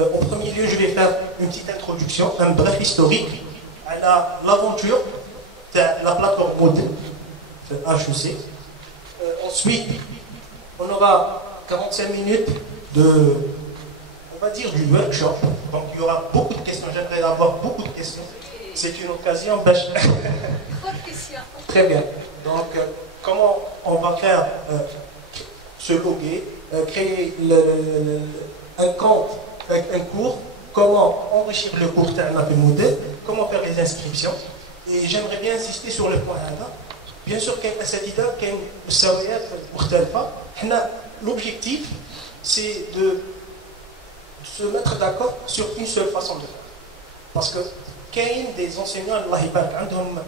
En premier lieu, je vais faire une petite introduction, un bref historique à l'aventure de la plateforme Moodle, HEC. Ensuite, on aura 45 minutes de, on va dire, du workshop. Donc, il y aura beaucoup de questions. J'aimerais avoir beaucoup de questions. C'est une occasion. Trop de questions. Très bien. Donc, comment on va faire se loguer, créer un compte avec un cours, comment enrichir le cours de Moodle, comment faire les inscriptions. Et j'aimerais bien insister sur le point là. Bien sûr, qu'il y a l'objectif, c'est de se mettre d'accord sur une seule façon de faire. Parce que qu'il y a des enseignants, Allah يبارك عندهم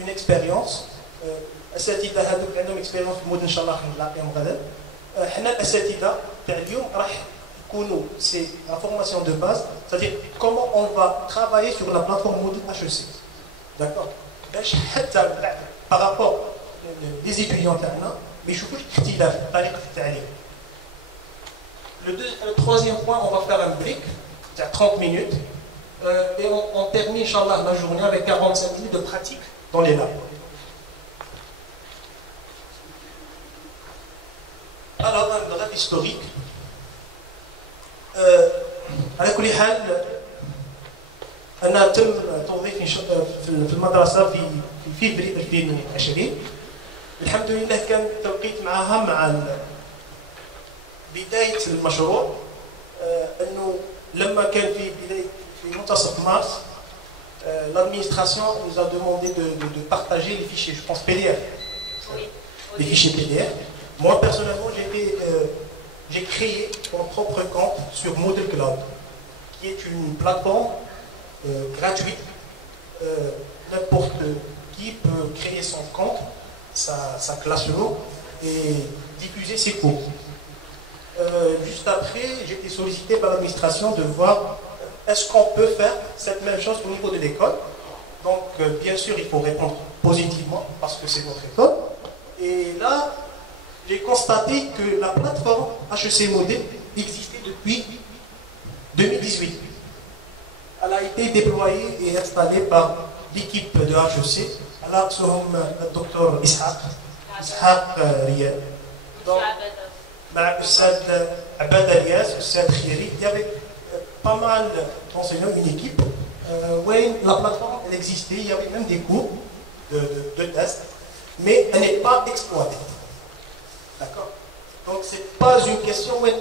une expérience, الأساتذة هذوك عندهم expérience في المدن إن شاء الله نلاقيهم غدا. حنا الأساتذة تاع اليوم راح يكونوا c'est la formation de base, c'est-à-dire comment on va travailler sur la plateforme Moodle HEC. D'accord? Par rapport les étudiants mais je trouve le troisième point, on va faire un break, c'est-à-dire 30 minutes, et on termine, Inch'Allah, la journée avec 45 minutes de pratique dans les labs. Alors, un bref historique. على كل حال أنا تم توظيفي في المدرسة في فبراير 2020. الحمد لله كان توقيت معها مع بداية المشروع، أنه لما كان في بداية في منتصف مارس l'administration nous a demandé de partager les fichiers, je pense PDF, les fichiers PDF. Moi personnellement j'ai créé mon propre compte sur Moodle Cloud, qui est une plateforme gratuite. N'importe qui peut créer son compte, sa classroom et diffuser ses cours. Juste après, j'ai été sollicité par l'administration de voir est-ce qu'on peut faire cette même chose au niveau de l'école. Donc, bien sûr, il faut répondre positivement parce que c'est notre école. Et là, j'ai constaté que la plateforme HEC Moodle existait depuis 2018. Elle a été déployée et installée par l'équipe de HEC. Alors, c'est le docteur Ishaq Riyad. Donc, Ustad Abad Alias, Ustad Khiri, il y avait pas mal d'enseignants, une équipe. Où la plateforme elle existait, il y avait même des cours de tests, mais elle n'est pas exploitée. D'accord? Donc, ce n'est pas une question où la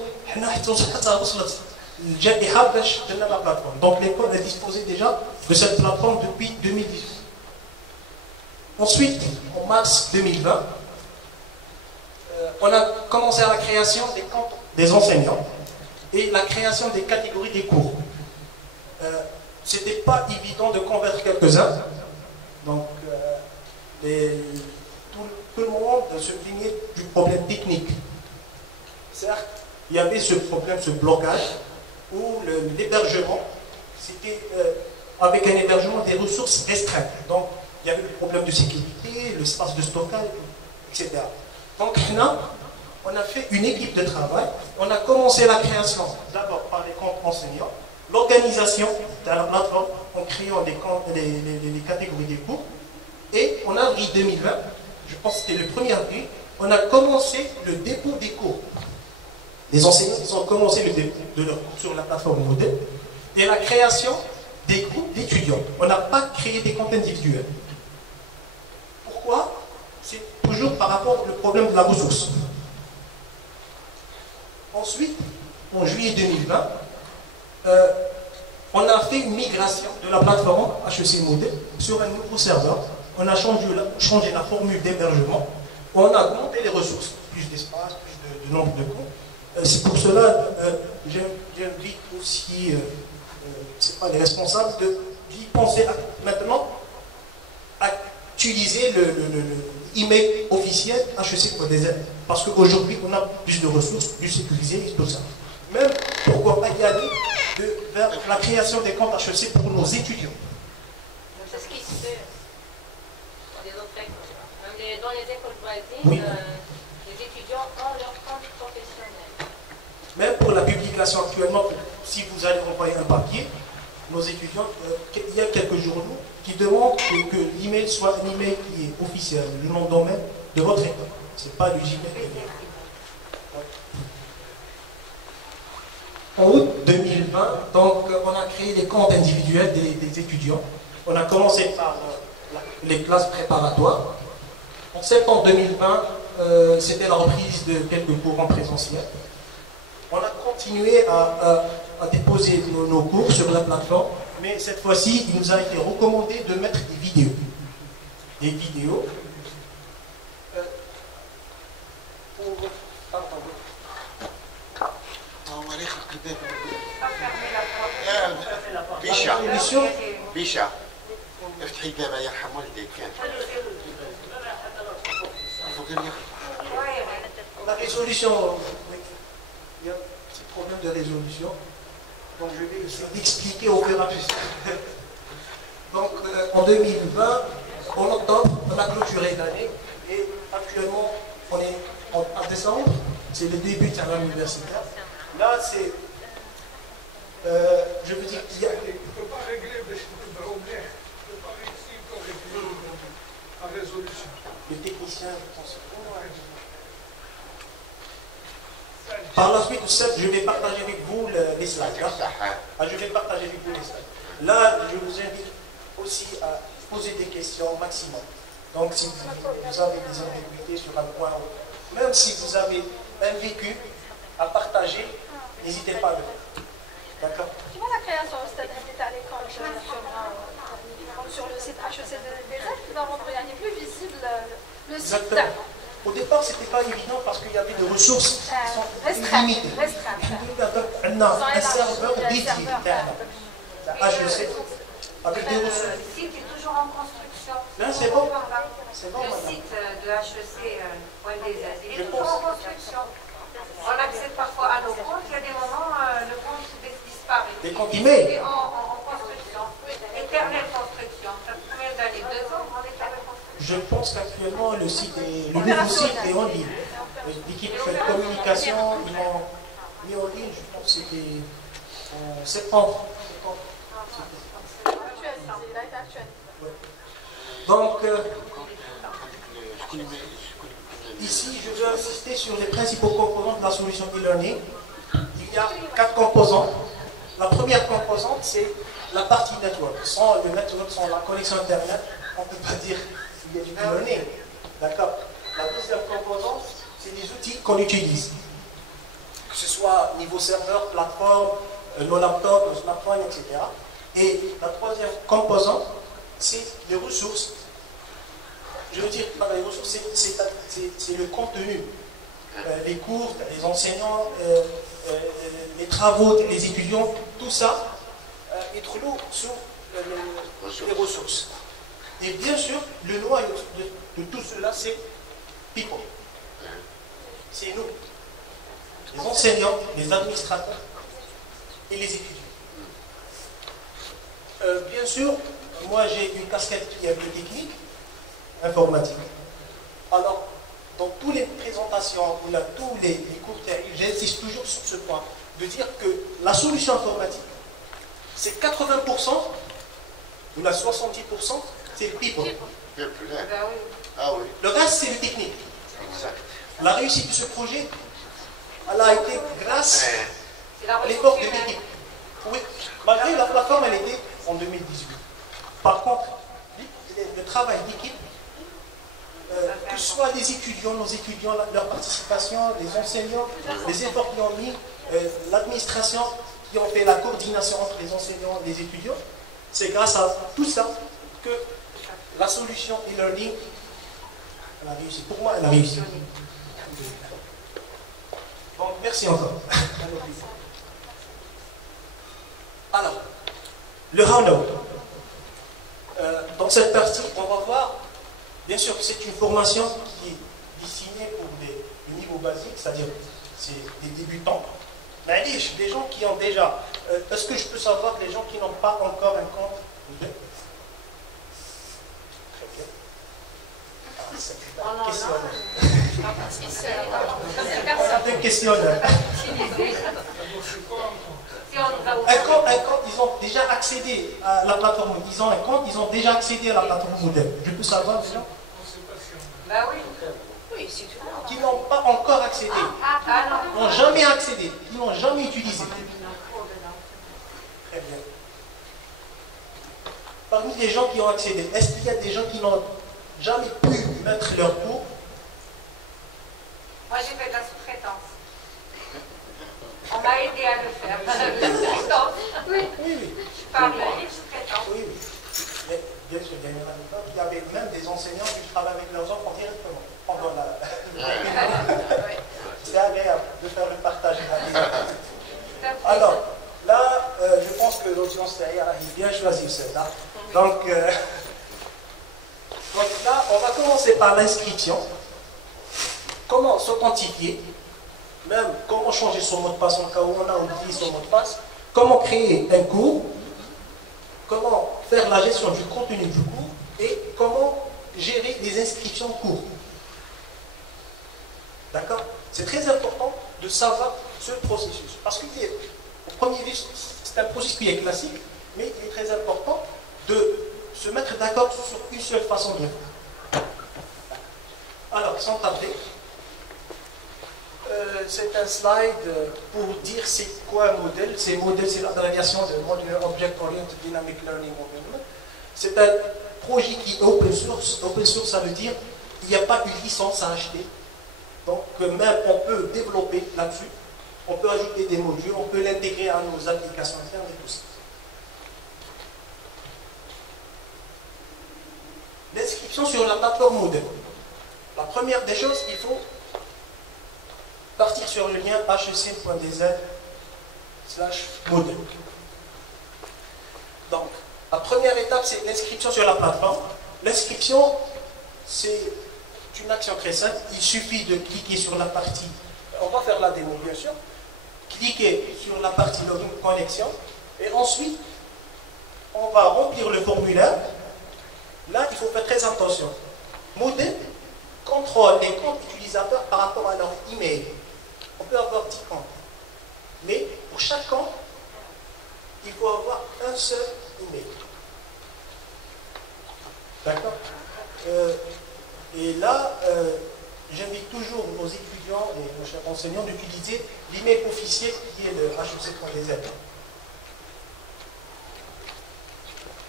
plateforme. Donc, l'école est disposée déjà de cette plateforme depuis 2018. Ensuite, en mars 2020, on a commencé à la création des comptes des enseignants et la création des catégories des cours. Ce n'était pas évident de convaincre quelques-uns. Donc, tout le monde se plaignait du problème technique. Certes, il y avait ce problème, ce blocage, où l'hébergement, c'était avec un hébergement des ressources restreintes. Donc, il y avait le problème de sécurité, l'espace de stockage, etc. Donc, on a fait une équipe de travail. On a commencé la création, d'abord par les comptes enseignants, l'organisation de la plateforme en créant les catégories des cours. Et en avril 2020, je pense que c'était le 1er avril, on a commencé le dépôt des cours. Les enseignants ils ont commencé le dépôt de leurs cours sur la plateforme Moodle et la création des groupes d'étudiants. On n'a pas créé des comptes individuels. Pourquoi? C'est toujours par rapport au problème de la ressource. Ensuite, en juillet 2020, on a fait une migration de la plateforme HEC Moodle sur un nouveau serveur. On a changé la formule d'hébergement. On a augmenté les ressources, plus d'espace, plus de nombre de comptes. C'est pour cela j'invite aussi les responsables d'y penser maintenant à utiliser l'email officiel HEC pour des aides. Parce qu'aujourd'hui, on a plus de ressources, plus sécurisées et tout ça. Même, pourquoi pas y aller vers la création des comptes HEC pour nos étudiants. C'est ce qui se fait dans les autres écoles. Même dans les écoles voisines, oui. Les étudiants ont leur compte professionnel. Même pour la publication actuellement, si vous allez envoyer un papier, nos étudiants, il y a quelques journaux qui demandent que l'email soit un email qui est officiel, le nom de domaine de votre école. Ce n'est pas le Gmail. En août 2020, donc, on a créé les comptes individuels des étudiants. On a commencé par les classes préparatoires. En septembre 2020, c'était la reprise de quelques cours en présentiel. On a continué à déposer nos cours sur la plateforme, mais cette fois-ci, il nous a été recommandé de mettre des vidéos. Des vidéos. بيشا بيشا افتحي الباب يرحم والديك كان La résolution, il y a un petit problème de résolution, donc je vais essayer d'expliquer au fur et à mesure. Donc en 2020, en octobre, on a clôturé l'année et actuellement on est en décembre, c'est le début de l'année universitaire. Là c'est, je veux dire qu'il y a... Tu ne peux pas régler des problèmes, tu ne peux pas réussir la résolution. Le technicien, je pense. Par la suite, je vais partager avec vous les slides. Je vais partager avec vous les slides. Là, je vous invite aussi à poser des questions au maximum. Donc, si vous avez des ambiguïtés sur un point, même si vous avez un vécu à partager, n'hésitez pas à le faire. D'accord? Tu vois la création au stade à l'école sur le site HEC des aides qui va rendre plus visible le site. Exactement. Au départ, ce n'était pas évident parce qu'il y avait des ressources limitées. On a un serveur dédié, HEC, avec des ressources. Le site est toujours en construction. Là, c'est bon. C'est bon, le site de HEC, Point des Aides, il Je est toujours pense. en construction. On accède parfois à nos comptes, il y a des moments, le compte disparaît. Des comptes Il email. est en construction, éternelle construction. Ça fait combien d'années? 2 ans en éternelle construction. Je pense qu'actuellement, le nouveau site est en ligne. L'équipe de communication, ils l'ont mis en ligne, je pense que c'était en septembre. Donc, ici, je veux insister sur les principaux composants de la solution e-learning. Il y a 4 composants. La première composante, c'est la partie network. Sans le network, sans la connexion Internet, on ne peut pas dire qu'il y a du e-learning. D'accord? La deuxième composante, c'est les outils qu'on utilise. Que ce soit niveau serveur, plateforme, nos laptops, nos smartphones, etc. Et la troisième composante, c'est les ressources. Je veux dire, par les ressources, c'est le contenu. Les cours, les enseignants, les travaux des étudiants, tout ça est trop lourd sur les ressources. Et bien sûr, le noyau de tout cela, c'est people. C'est nous, les enseignants, les administrateurs et les étudiants. Bien sûr, moi j'ai une casquette qui est un peu technique, informatique. Alors, dans toutes les présentations ou dans tous les cours théoriques, j'insiste toujours sur ce point, de dire que la solution informatique, c'est 80% ou la 70%, c'est le people. Ah oui. Le reste, c'est le technique. Exact. La réussite de ce projet, elle a été grâce C'est la à l'effort de ressource humaine. l'équipe. Oui, malgré la plateforme, elle était en 2018. Par contre, le travail d'équipe, que ce soit les étudiants, nos étudiants, leur participation, les enseignants, les efforts qu'ils ont mis, l'administration qui ont fait la coordination entre les enseignants et les étudiants, c'est grâce à tout ça que la solution e-learning, elle a réussi. Pour moi, elle a réussi. Donc, merci encore. Alors, le how-now. Dans cette partie, on va voir, bien sûr, c'est une formation qui est destinée pour le niveau basique, c'est-à-dire c'est des débutants. Mais des gens qui ont déjà. Est-ce que je peux savoir les gens qui n'ont pas encore un compte? Très bien. Ah, c'est un questionnaire. C'est Si on va Un compte, ils ont déjà accédé à la plateforme. Ils ont un compte, ils ont déjà accédé à la plateforme modèle. Je peux savoir déjà? Bah oui. Oui, c'est tout. Qui n'ont pas encore accédé. Qui n'ont jamais accédé. Qui n'ont jamais utilisé. Très bien. Parmi les gens qui ont accédé, est-ce qu'il y a des gens qui n'ont jamais pu mettre leur cours? Moi, j'ai fait de la sous-traitance. On m'a aidé à le faire. La sous-traitance. Oui. Je parle de sous-traitance. Oui. Mais bien sûr, il y avait même des enseignants qui travaillent avec leurs enfants directement pendant la. C'est agréable de faire le partage. Alors, là, je pense que l'audience derrière a bien choisi celle-là. Donc là, on va commencer par l'inscription. Comment s'authentifier, même comment changer son mot de passe en cas où on a oublié son mot de passe, comment créer un cours, comment faire la gestion du contenu du cours et comment gérer les inscriptions cours. D'accord? C'est très important de savoir ce processus. Parce qu'au premier vue, c'est un processus qui est classique, mais il est très important de se mettre d'accord sur une seule façon de faire. Alors, sans tarder, c'est un slide pour dire c'est quoi un modèle. C'est l'abréviation de Modular Object Oriented Dynamic Learning Model. C'est un projet qui est open source. Open source, ça veut dire qu'il n'y a pas une licence à acheter. Donc, même on peut développer là-dessus. On peut ajouter des modules, on peut l'intégrer à nos applications internes et tout ça. L'inscription sur la plateforme modèle. La première des choses, il faut partir sur le lien hec.dz/modèle. Donc, la première étape, c'est l'inscription sur la plateforme. L'inscription, c'est une action très simple. Il suffit de cliquer sur la partie, on va faire la démo bien sûr, cliquer sur la partie login connexion, et ensuite, on va remplir le formulaire. Là, il faut faire très attention. Modèle contrôle les comptes utilisateurs par rapport à leur email. On peut avoir 10 comptes. Mais pour chaque compte, il faut avoir un seul email. D'accord? Et là, j'invite toujours nos étudiants et nos chers enseignants d'utiliser l'email officiel qui est le hec.dz.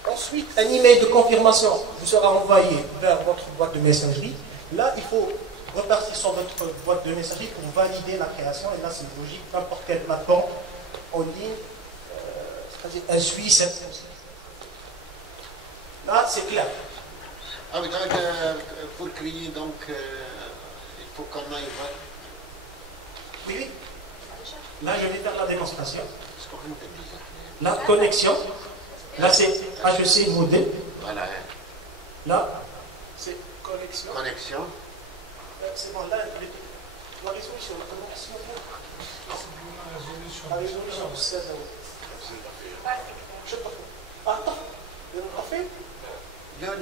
Ensuite, un email de confirmation vous sera envoyé vers votre boîte de messagerie. Là, il faut repartir sur votre boîte de messagerie pour valider la création. Et là, c'est logique, n'importe quelle plateforme en ligne, c'est-à-dire un Suisse. Là, c'est clair. Ah oui, donc, pour créer, donc, il faut qu'on aille voir. Oui, oui. Là, je vais faire la démonstration. Parce qu'on peut dire. La connexion. Là, c'est HEC modèle. Voilà. Là, c'est connexion. Connexion. C'est bon, là, la résolution, la connexion. La résolution, c'est ça. Je sais pas. Attends, on a fait?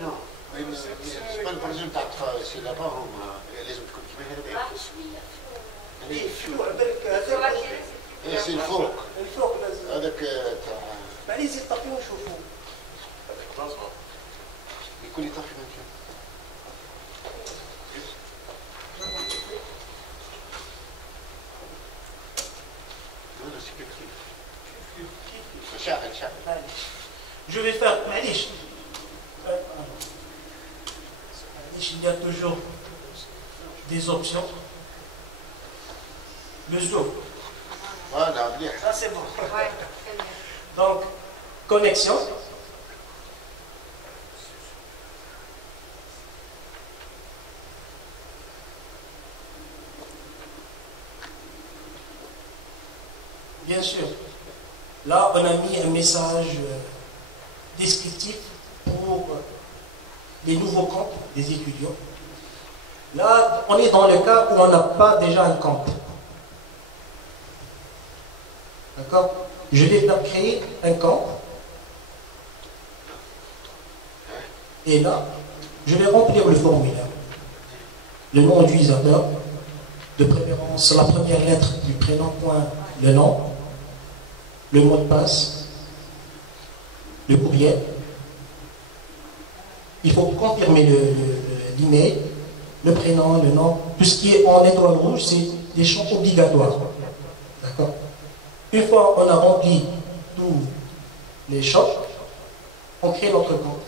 Non. C'est pas le résultat. C'est là-bas, les autres qui m'aident. C'est le فوق. الفوق لازم. هذاك معليش يطفي ونشوفوه. يكون يطفي من فين؟ لا سي كيف شاعل. Je vais faire, معليش. Il y a toujours des options. Le zoom. Voilà, bien. Ça c'est bon. Donc, connexion. Bien sûr. Là, on a mis un message descriptif pour les nouveaux comptes des étudiants. Là, on est dans le cas où on n'a pas déjà un compte. D'accord? Je vais créer un compte. Et là, je vais remplir le formulaire. Le nom le mot de passe, le courriel. Il faut confirmer l'email, le prénom, le nom. Tout ce qui est en étoile rouge, c'est des champs obligatoires. D'accord? Une fois on a rempli tous les champs, on crée notre compte.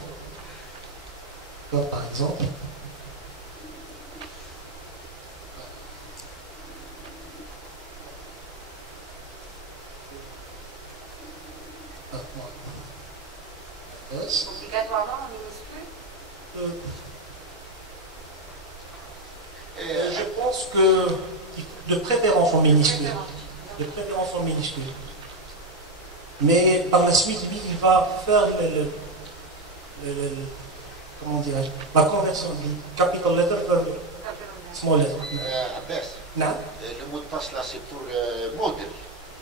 Comme par exemple, Obligatoirement en minuscule? je pense que de préférence en minuscule. De préférence en minuscule. Mais par la suite, lui, il va faire comment dirais-je, la conversion du capital letter vers small letter. Abbas, Non. le mot de passe là, c'est pour modèle.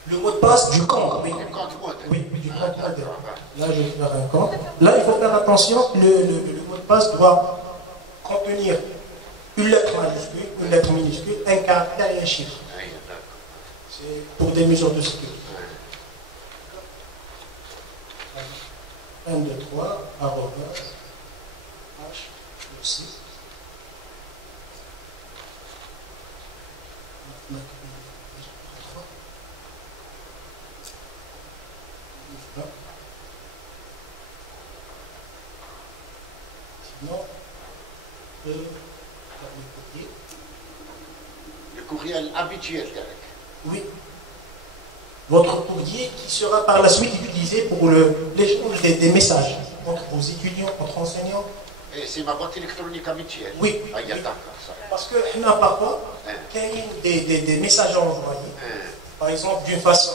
Le mot de passe du compte, oui. Le compte modèle. Oui, du compte modèle. D'accord. Là, je vais faire un compte. Là, il faut faire attention, le mot de passe doit contenir une lettre majuscule, une lettre minuscule, un caractère et un chiffre. Oui, d'accord. C'est pour des mesures de sécurité. 1, 2, 3, arrobas, H, le 6. Sinon, Le courriel habituel, Derek. oui. Votre courrier qui sera par la suite utilisé pour l'échange des messages entre vos étudiants, entre enseignants. Et c'est ma boîte électronique habituelle. Oui. Ah, il y a d'accord, ça. Parce que nous, parfois, quand il y a des messages à envoyer, par exemple d'une façon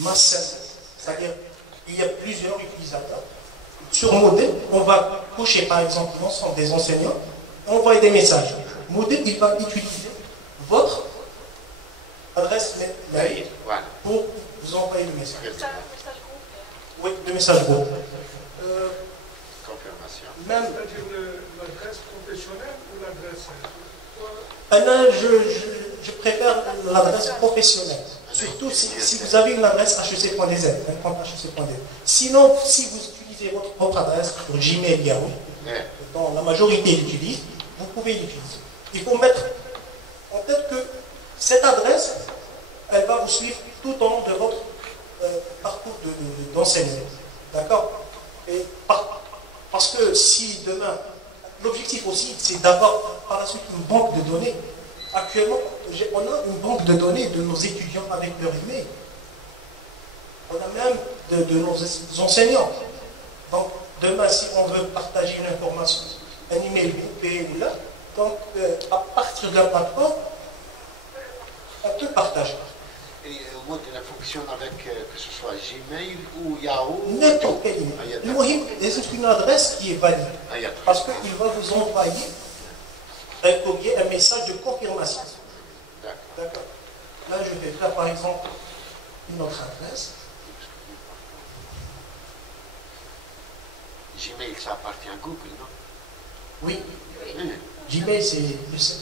massive, c'est-à-dire il y a plusieurs utilisateurs. Sur modèle, on va cocher par exemple l'ensemble des enseignants, envoyer des messages. Modèle, il va utiliser votre adresse mail Voilà. pour vous envoyer le message. C'est un message groupe. Oui, le message groupe. Confirmation. Même, C'est-à-dire l'adresse professionnelle ou l'adresse... là, je préfère l'adresse professionnelle. Surtout si vous avez une adresse hec.dz, un compte hec.dz. Sinon, si vous utilisez votre adresse sur Gmail, Yahoo, dont la majorité l'utilise, vous pouvez l'utiliser. Il faut mettre en tête que cette adresse, elle va vous suivre tout au long de votre parcours d'enseignement. D'accord? Parce que si demain, l'objectif aussi, c'est d'avoir par la suite une banque de données. Actuellement, on a une banque de données de nos étudiants avec leur email. On a même de nos enseignants. Donc, demain, si on veut partager une information, un email groupé ou là, donc à partir de la plateforme, on peut partager. Et au mode, elle fonctionne avec que ce soit Gmail ou Yahoo. N'importe quel email. Le Mohim, c'est une adresse qui est valide. Parce qu'il va vous envoyer un courrier, un message de confirmation. D'accord. Là, je vais faire par exemple une autre adresse. Gmail, ça appartient à Google, non? Oui. Oui. Gmail, c'est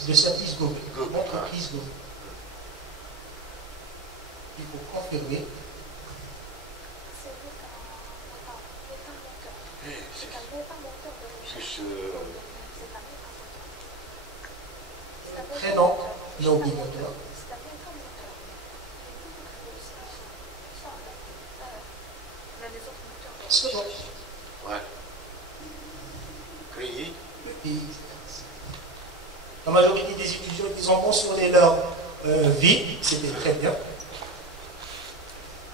le service Google. Google, L'entreprise Google. Il faut confirmer. C'est un moteur de recherche. Prénom, il est obligatoire. C'est bon. Ouais. Créé. La majorité des étudiants, ils ont mentionné leur vie, c'était très bien.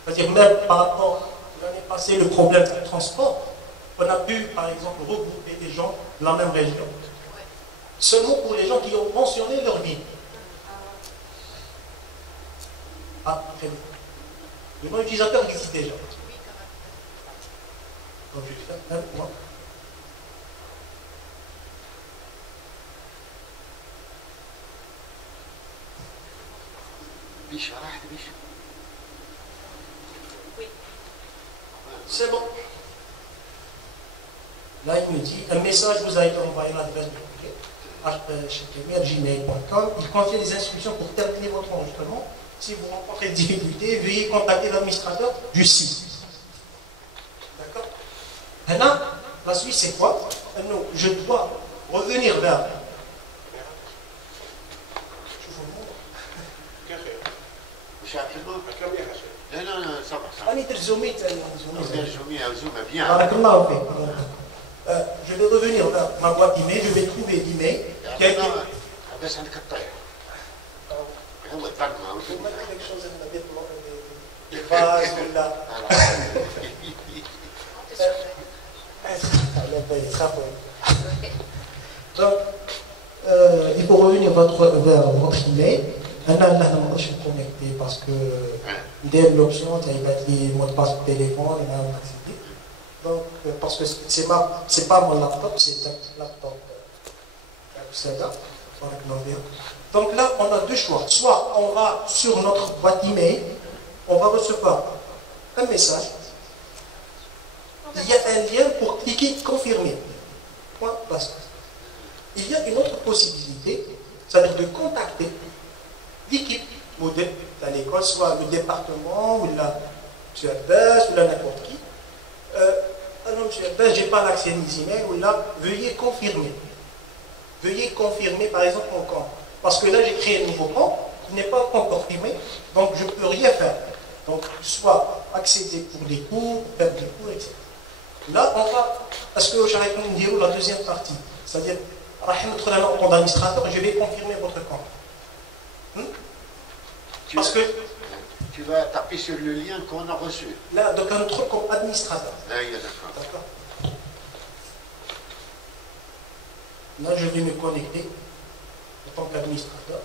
C'est-à-dire même par rapport à l'année passée, le problème du transport, on a pu, par exemple, regrouper des gens de la même région. Seulement pour les gens qui ont mentionné leur vie. Ah, très bien. Le nom utilisateur existe déjà. Donc je vais faire un point. C'est bon. Là, il me dit, un message vous a été envoyé à l'adresse du courrier. gmail.com, il contient des instructions pour terminer votre enregistrement. Si vous rencontrez des difficultés, veuillez contacter l'administrateur du site. D'accord? Maintenant, la suite, c'est quoi? Je dois revenir vers. مش عارفين لا لا لا صبر أنا ترجميت ترجمي او زوم bien. بارك الله فيك. Je vais revenir vers ma boîte email, je vais trouver l'email qui a été. بس عندك الطير هو الطرمه quelque chose des vases ou là. Donc, il faut revenir vers votre email. Là, je suis connecté parce que dès l'option, il y a des mots de passe de téléphone et là, on accède. Donc, parce que c'est pas mon laptop, c'est un laptop. C'est là. Donc là, on a deux choix. Soit on va sur notre boîte email, on va recevoir un message. Il y a un lien pour cliquer confirmer. Point, basta. Il y a une autre possibilité, c'est-à-dire de contacter l'équipe modèle à l'école, soit le département, ou la M. Abbas, ou la n'importe qui. Non, M. Abbas, je n'ai pas l'accès à mes emails, ou là, veuillez confirmer. Veuillez confirmer, par exemple, mon compte. Parce que là, j'ai créé un nouveau compte, il n'est pas encore confirmé, donc je ne peux rien faire. Donc, soit accéder pour des cours, faire des cours, etc. Là, on va. Est-ce que j'arrête de dire la deuxième partie? C'est-à-dire, en compte d'administrateur, je vais confirmer votre compte. Parce que. Tu vas taper sur le lien qu'on a reçu. Là, donc un autre compte administrateur. Là, il y a d'accord. Là, je vais me connecter en tant qu'administrateur.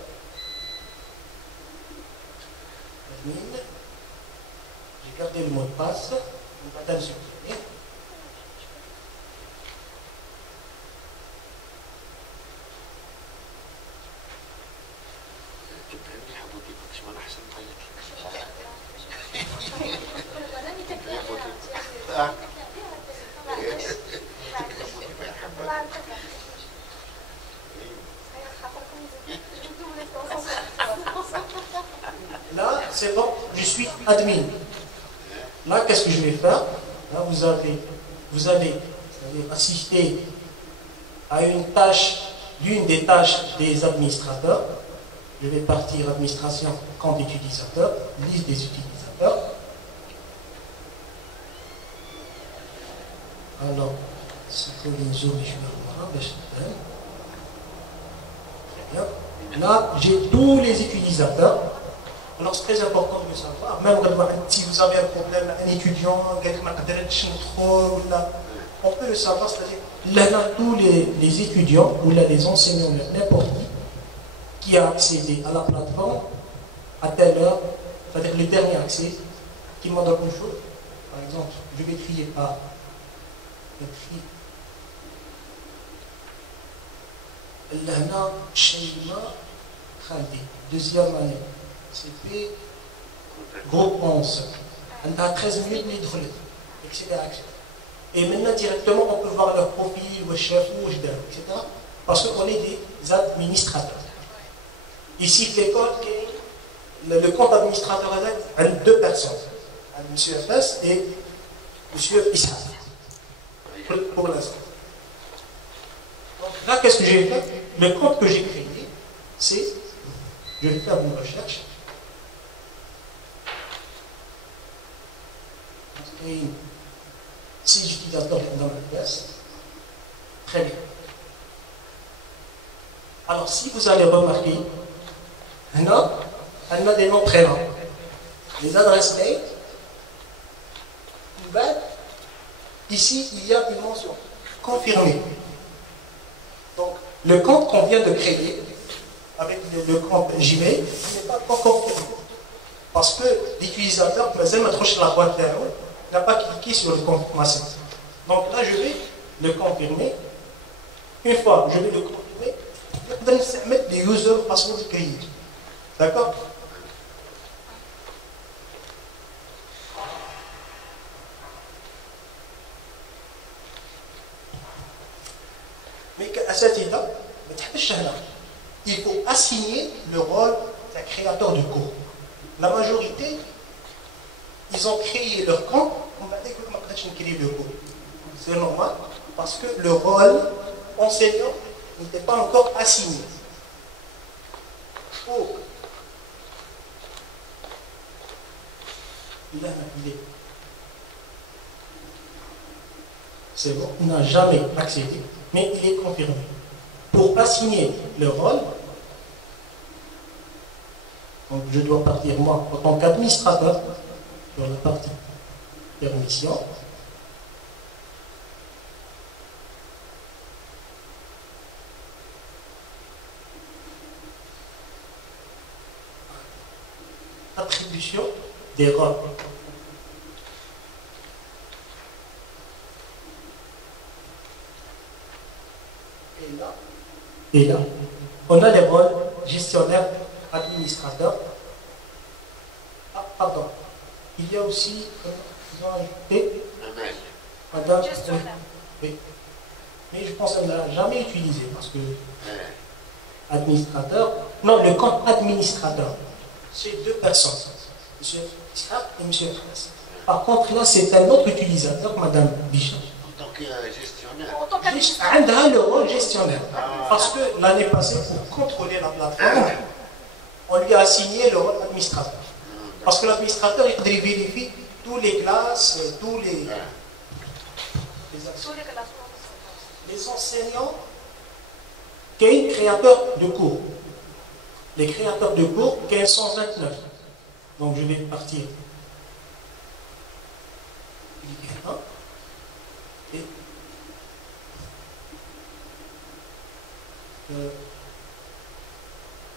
Admin. J'ai gardé le mot de passe. Madame supprimer. Là, c'est bon, je suis admin. Là, qu'est-ce que je vais faire? Là, vous allez assister à une tâche, l'une des tâches des administrateurs. Je vais partir administration, compte utilisateur, liste des utilisateurs. Alors, c'est que les zones, je vais voir, très bien. Là, j'ai tous les utilisateurs. Alors, c'est très important de le savoir. Même si vous avez un problème, un étudiant, on peut le savoir, c'est-à-dire, là, tous les étudiants ou là, les enseignants, n'importe qui a accédé à la plateforme à telle heure, c'est-à-dire le dernier accès, qui demande quelque chose. Par exemple, je vais crier par Lana Sheima Khaldi, deuxième année, CP, groupe 11. Elle a 13 minutes, mais il accéder à accès. Et maintenant, directement, on peut voir leur profil, le chef, etc. Parce qu'on est des administrateurs. Ici, l'école, le compte administrateur a deux personnes, M. Abbas et M. Issa. Pour l'instant. Donc là, qu'est-ce que j'ai fait? Le compte que j'ai créé, c'est, je vais faire une recherche. Et 6 utilisateurs dans ma pièce. Très bien. Alors, si vous allez remarquer, elle a des noms prénoms, les adresses mail, ici, il y a une mention confirmée. Donc, le compte qu'on vient de créer, avec le compte Gmail, n'est pas encore confirmé. Parce que l'utilisateur, par exemple, la boîte d'erreur, n'a pas cliqué sur le confirmation. Donc là, je vais le confirmer. Une fois, je vais le confirmer, je vais mettre les user password créés. D'accord? Mais à cette étape, ما تحبش créateurs de cours. La majorité, ils ont créé leur camp, on a dit que on a créé le cours. C'est normal, parce que le rôle enseignant n'était pas encore assigné. Oh. Il a une idée. C'est bon, il n'a jamais accédé, mais il est confirmé. Pour assigner le rôle, donc je dois partir moi en tant qu'administrateur sur la partie permission. Attribution des rôles. Et là, on a les rôles gestionnaire, administrateur. Ah, pardon. Il y a aussi, ils ont ajouté, madame, Gestionnaire. oui. Mais je pense qu'elle ne l'a jamais utilisé parce que administrateur, non, le compte administrateur, c'est deux personnes, M. Ishaq et M. Abbas. Par contre, là, c'est un autre utilisateur, madame Bichat. En tant que gestionnaire. En tant Juste, qu'administrateur. elle a le rôle gestionnaire. Parce que l'année passée, pour contrôler la plateforme, on lui a assigné le rôle administrateur. Parce que l'administrateur, il vérifie toutes les classes, tous les Tous les classes. les enseignants qui est créateur de cours. Les créateurs de cours, 1529. Donc je vais partir. Et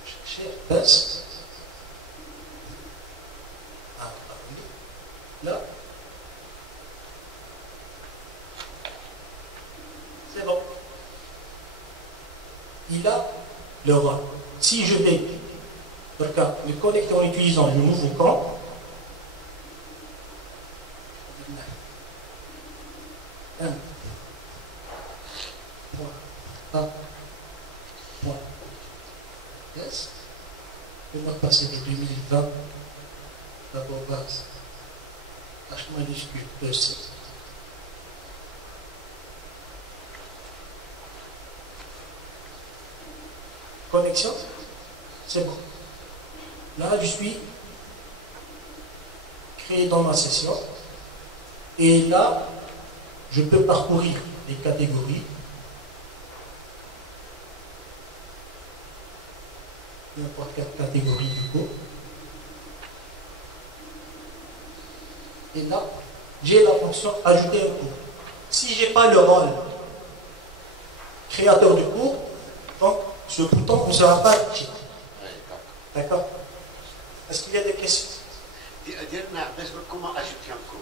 chercher S. Là. C'est bon. Il a le rôle. Si je vais me connecter en utilisant le nouveau camp, yes. Le mot de passe est 2020, d'abord base, H majuscule, EC. Connexion, c'est bon. Là, je suis créé dans ma session. Et là, je peux parcourir les catégories. N'importe quelle catégorie du cours. Et là, j'ai la fonction ajouter un cours. Si je n'ai pas le rôle créateur de cours, donc ce bouton ne sera pas actif. D'accord? Est-ce qu'il y a des questions? Comment ajouter un cours?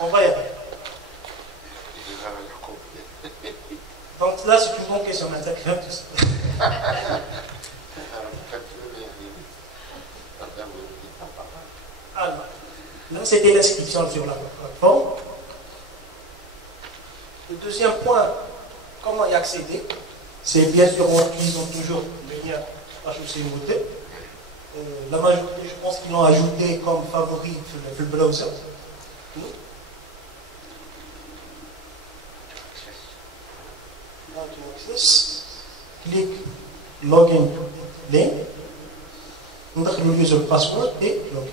On va y aller. Donc là, c'est une bonne question. Alors, là, c'était l'inscription sur la plateforme. Le deuxième point, comment y accéder? C'est bien sûr en utilisant toujours le lien HEC Moté. La majorité, je pense qu'ils l'ont ajouté comme favori dans le browser. Clique Login Link. On a le user password et login.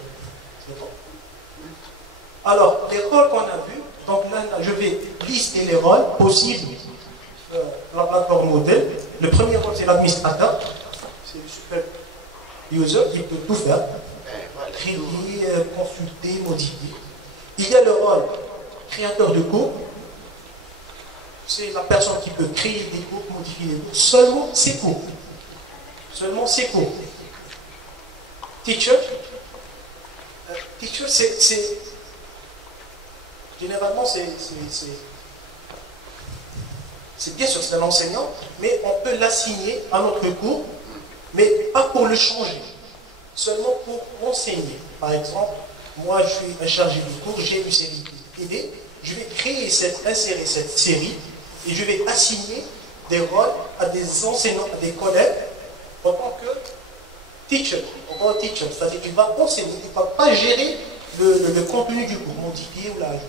C'est bon. Alors, les rôles qu'on a vus, donc là, je vais lister les rôles possibles la plateforme modèle. Le premier rôle, c'est l'administrateur. C'est le super user qui peut tout faire. Créer, consulter, modifier. Il y a le rôle créateur de cours. C'est la personne qui peut créer des cours, modifier des cours. Seulement ses cours. Seulement ses cours. Teacher. Teacher, c'est généralement, c'est bien sûr, c'est un enseignant, mais on peut l'assigner à notre cours, mais pas pour le changer, seulement pour enseigner. Par exemple, moi je suis chargé du cours, j'ai une série d'idées, je vais insérer cette série, et je vais assigner des rôles à des enseignants, à des collègues, en tant que teacher, overall teacher, c'est-à-dire qu'il va enseigner, il ne va pas gérer le contenu du cours, modifier ou l'ajouter.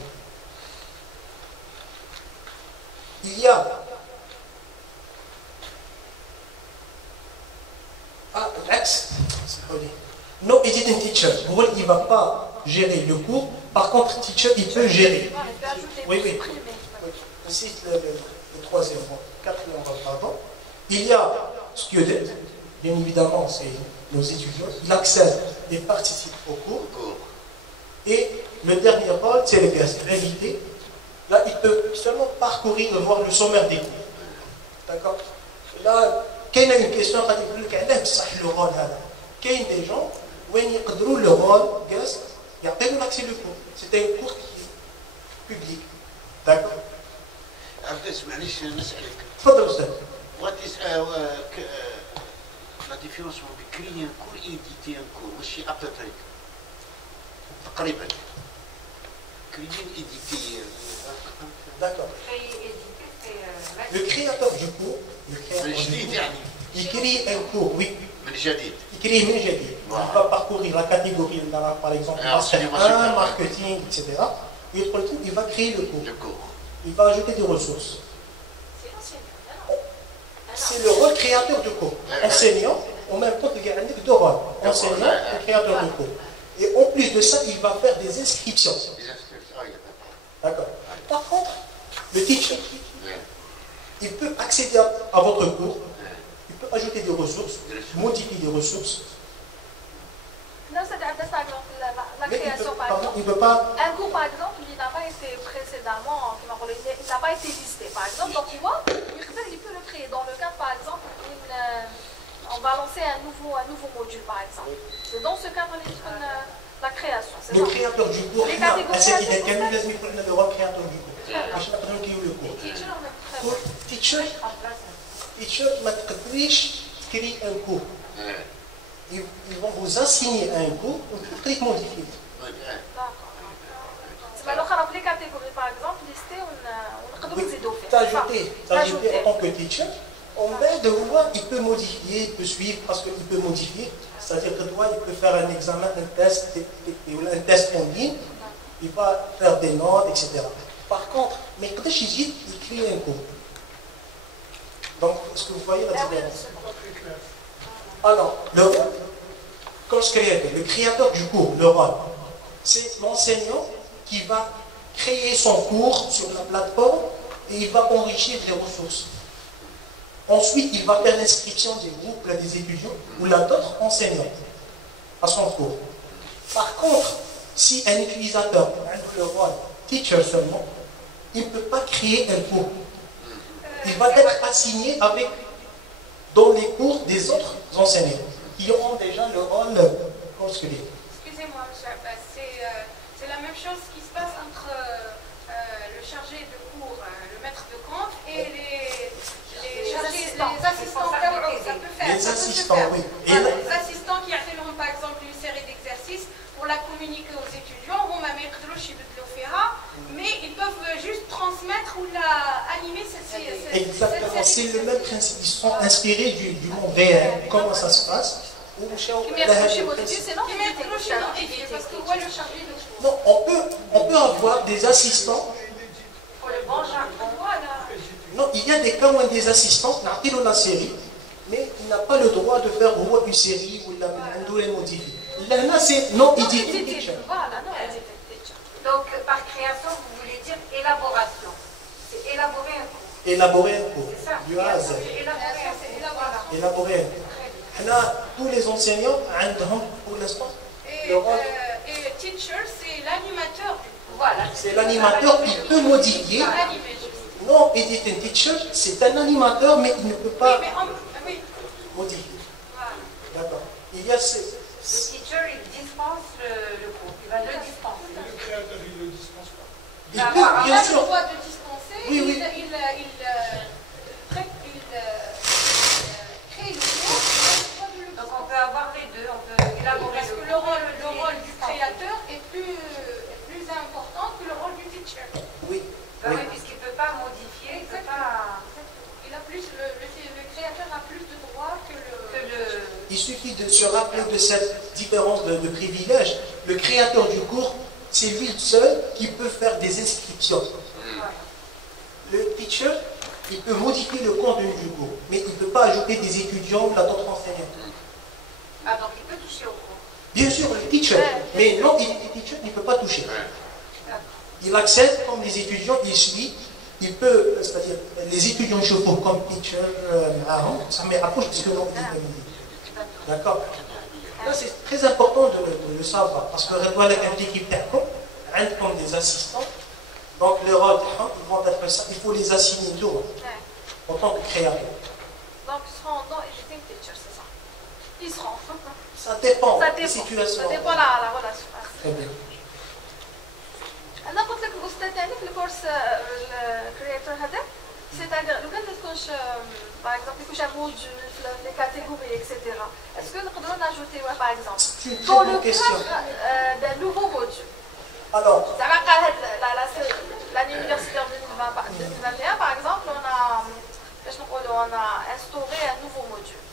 Il y a l'axe, no editing teacher, il ne va pas gérer le cours, par contre teacher il peut gérer. Oui, oui. Ici le troisième, quatrième, pardon. Il y a student, bien évidemment c'est nos étudiants, il accède et participe au cours. Et le dernier rôle, c'est le guest, l'invité. Là, il peut seulement parcourir et voir le sommaire des cours. D'accord? Là, il y a une question, le rôle. Il y a des gens où ils ont le rôle guest, il y a pas l'accès au cours. C'est un cours qui est public. D'accord? تفضل أستاذ. What is la différence entre créer un cours et éditer un cours? ماشي أبتدأ تقريبا. Créer et éditer. D'accord. Le créateur du cours, il crée un cours, oui. Il crée une jadid. Il va parcourir la catégorie, par exemple, marketing, etc. Et il va créer le cours. Il va ajouter des ressources. C'est le rôle créateur du cours. Enseignant, en même temps, il y a deux rôles. Enseignant et créateur du cours. Et en plus de ça, il va faire des inscriptions. D'accord. Par contre, le teacher, il peut accéder à votre cours, il peut ajouter des ressources, modifier des ressources. Non, c'est-à-dire, la création, par exemple. Il ne peut pas. Un cours, par exemple, il n'a pas été précédemment, il n'a pas été listé, par exemple. Donc, tu vois, il peut le créer. Dans le cas, par exemple, on va lancer un nouveau module, par exemple. C'est dans ce cadre la création. Le créateur du cours, c'est qu'il est le rôle créateur du cours. باش نقدروا نكيو لو كور teacher ما تقدريش تكري ان كور ils vont vous assigner un cours vous pouvez modifier. C'est alors les catégories par exemple lister on نقدروا نزيدوا فيه t'ajouter en tant que teacher on va devoir il peut modifier il peut suivre parce qu'il peut modifier c'est-à-dire que toi il peut faire un examen un test en ligne il va faire des notes etc. Par contre, mais quand il crée un cours. Donc, est-ce que vous voyez la différence? Alors, le rôle, le créateur du cours, le rôle, c'est l'enseignant qui va créer son cours sur la plateforme et il va enrichir les ressources. Ensuite, il va faire l'inscription des groupes, des étudiants ou d'autres enseignants à son cours. Par contre, si un utilisateur a le rôle teacher seulement, il ne peut pas créer un cours. Il va être assigné dans les cours des autres enseignants qui ont déjà le rôle conscolaire. Excusez-moi, monsieur Abbas, c'est la même chose qui se passe entre le chargé de cours, le maître de conf, et les assistants. Ça peut faire. Les assistants, oui. Voilà, les assistants qui ont par exemple une série d'exercices pour la communiquer aux étudiants, mais ils peuvent juste transmettre ou animer cette exactement, c'est le même principe. Ils sont inspirés du monde réel. Comment ça se passe? Non, on peut avoir des assistants. Non, il y a des cas où des assistants, dans la série, mais il n'a pas le droit de faire une série ou la modifier. Là, c'est non editing. Donc, par création, vous voulez dire élaboration. C'est élaborer un cours. Élaborer un cours. C'est ça. Du A à Z. Élaborer un cours. Tous les enseignants, pour l'instant, le rôle. Et teacher, c'est l'animateur du cours. Voilà. C'est l'animateur qui peut modifier. Non, editing teacher, c'est un animateur, mais il ne peut pas modifier. D'accord. Il y a le teacher, il dispense le cours. Il va le dispenser. Le créateur, il ne le dispense pas. Il peut, bien sûr. Il a le droit de dispenser. Oui, oui. Il crée le cours. Donc on peut avoir les deux. On peut élaborer. Parce que le rôle du créateur est plus important que le rôle du teacher. Oui. Ben oui, puisqu'il ne peut pas modifier. Il peut pas. Il a plus, le créateur a plus de droits que le. suffit de se rappeler de cette différence de privilège. Le créateur du cours, c'est lui seul qui peut faire des inscriptions. Le teacher, il peut modifier le contenu du cours, mais il ne peut pas ajouter des étudiants ou d'autres enseignants. Ah, donc il peut toucher au cours. Bien sûr, le teacher, mais non, le teacher il ne peut pas toucher. Il accède comme les étudiants, il suit, il peut, c'est-à-dire les étudiants chauffeurs comme teacher, ça me rapproche parce que non, d'accord. Là, c'est très important de le savoir, parce que l'équipe comme des assistants, donc les rôles, ils vont être ça, il faut les assigner d'eau en tant que créateur. Donc ils seront dans editing teacher, c'est ça? Ils seront. Ça dépend des situations. Ça dépend la relation. Très bien. انا قلت لك الاستاذ تاعنا في الكورس الكرياتور هذا c'est-à-dire لو كان ما تكونش باغ اكزومبل يكونش ان موديول في لي كاتيجوري اكسيتيرا اسكو نقدروا ناجوتيوه باغ اكزومبل dans le cadre d'un nouveau module. Alors, زعما قال هاد l'année universitaire 2021 par exemple on a باش نقولوا on a instauré un nouveau module.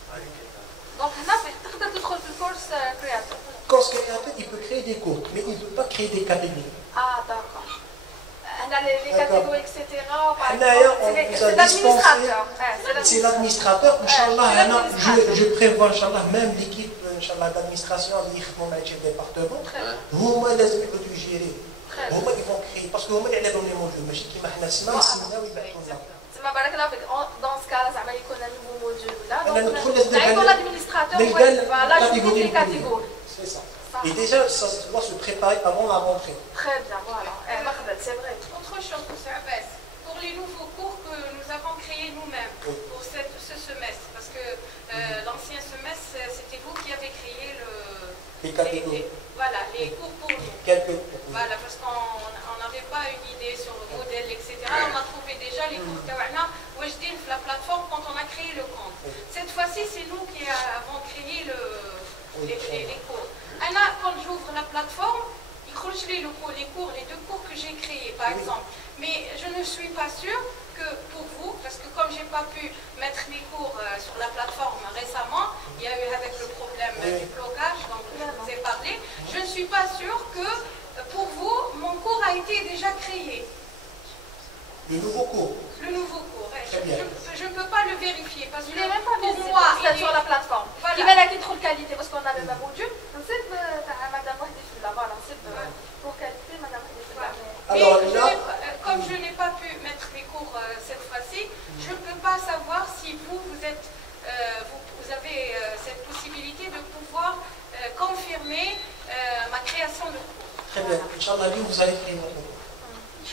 Donc هنا تقدر تدخل في الكورس كرياتور. Course créateur, il peut créer des cours, mais il ne peut pas créer des catégories. Ah, d'accord. Les catégories, etc. C'est l'administrateur. C'est l'administrateur. Inch'Allah, je prévois, Inch'Allah, même l'équipe d'administration, le département, vous, les gérer. Ils vont créer. Parce que vous, ils vont les modules. Mais qui m'a dit, dans ce cas-là, ça va y avoir un nouveau module. Donc, l'administrateur va l'ajouter les catégories. C'est ça. Et déjà, ça doit se préparer avant la rentrée. Très bien, voilà. C'est vrai. Autre chose, pour les nouveaux cours que nous avons créés nous-mêmes pour ce semestre, parce que l'ancien semestre, c'était vous qui avez créé les catégories. Voilà, les cours pour nous. Quelques. Voilà, parce qu'on n'avait pas une idée sur le modèle, etc. On a trouvé déjà les cours Tawana, Wajdin, la plateforme, quand on a créé le compte. Cette fois-ci, c'est nous qui avons créé les cours. Quand j'ouvre la plateforme, il croche les cours, les 2 cours que j'ai créés, par exemple. Mais je ne suis pas sûre que pour vous, parce que comme je n'ai pas pu mettre les cours sur la plateforme récemment, il y a eu avec le problème du blocage, donc je vous ai parlé, je ne suis pas sûre que pour vous, mon cours a été déjà créé. Le nouveau cours. Le nouveau cours, je ne peux pas le vérifier parce Il que n'est même pas pour visible moi, sur la plateforme. Voilà. Il va la trop de qualité parce qu'on a le même module. C'est madame Wahdifilla, voilà, c'est pour qualité, madame Wahdifilla. Alors, comme je n'ai pas pu mettre les cours cette fois-ci, je ne peux pas savoir si vous avez cette possibilité de pouvoir confirmer ma création de cours. Très bien. Inch'Allah, vous allez créer votre cours.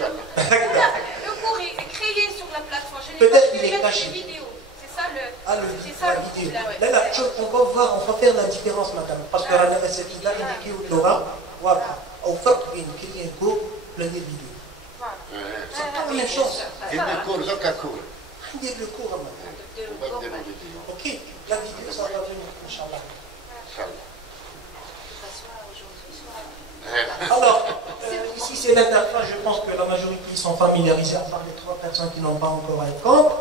Le cours est créé sur la plateforme. Peut-être qu'il est caché. Vidéo. C'est ça le. La vidéo. Là, on va faire la différence, madame. Parce que la cette là indiqué au Torah, voilà. Au fait, il y a un cours plein de vidéos. C'est pas la même chose. Il y a le cours, donc un cours. Il y a le cours, madame. Ok, la vidéo, ça va venir, Inch'Allah. Alors, ici c'est l'interface, je pense que la majorité sont familiarisés, à part les 3 personnes qui n'ont pas encore un compte.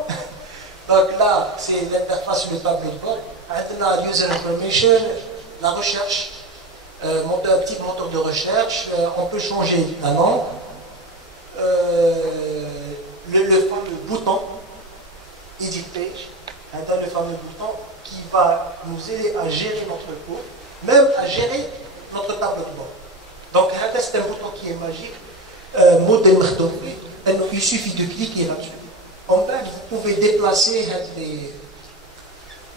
Donc là, c'est l'interface sur le tableau de bord. Maintenant, user information, la recherche, un petit moteur de recherche, on peut changer la langue. Le fameux bouton, edit page, le fameux bouton qui va nous aider à gérer notre cours, même à gérer notre tableau de bord. Donc, c'est un bouton qui est magique. Modèle Mkhdofi, il suffit de cliquer là-dessus. En fait, vous pouvez déplacer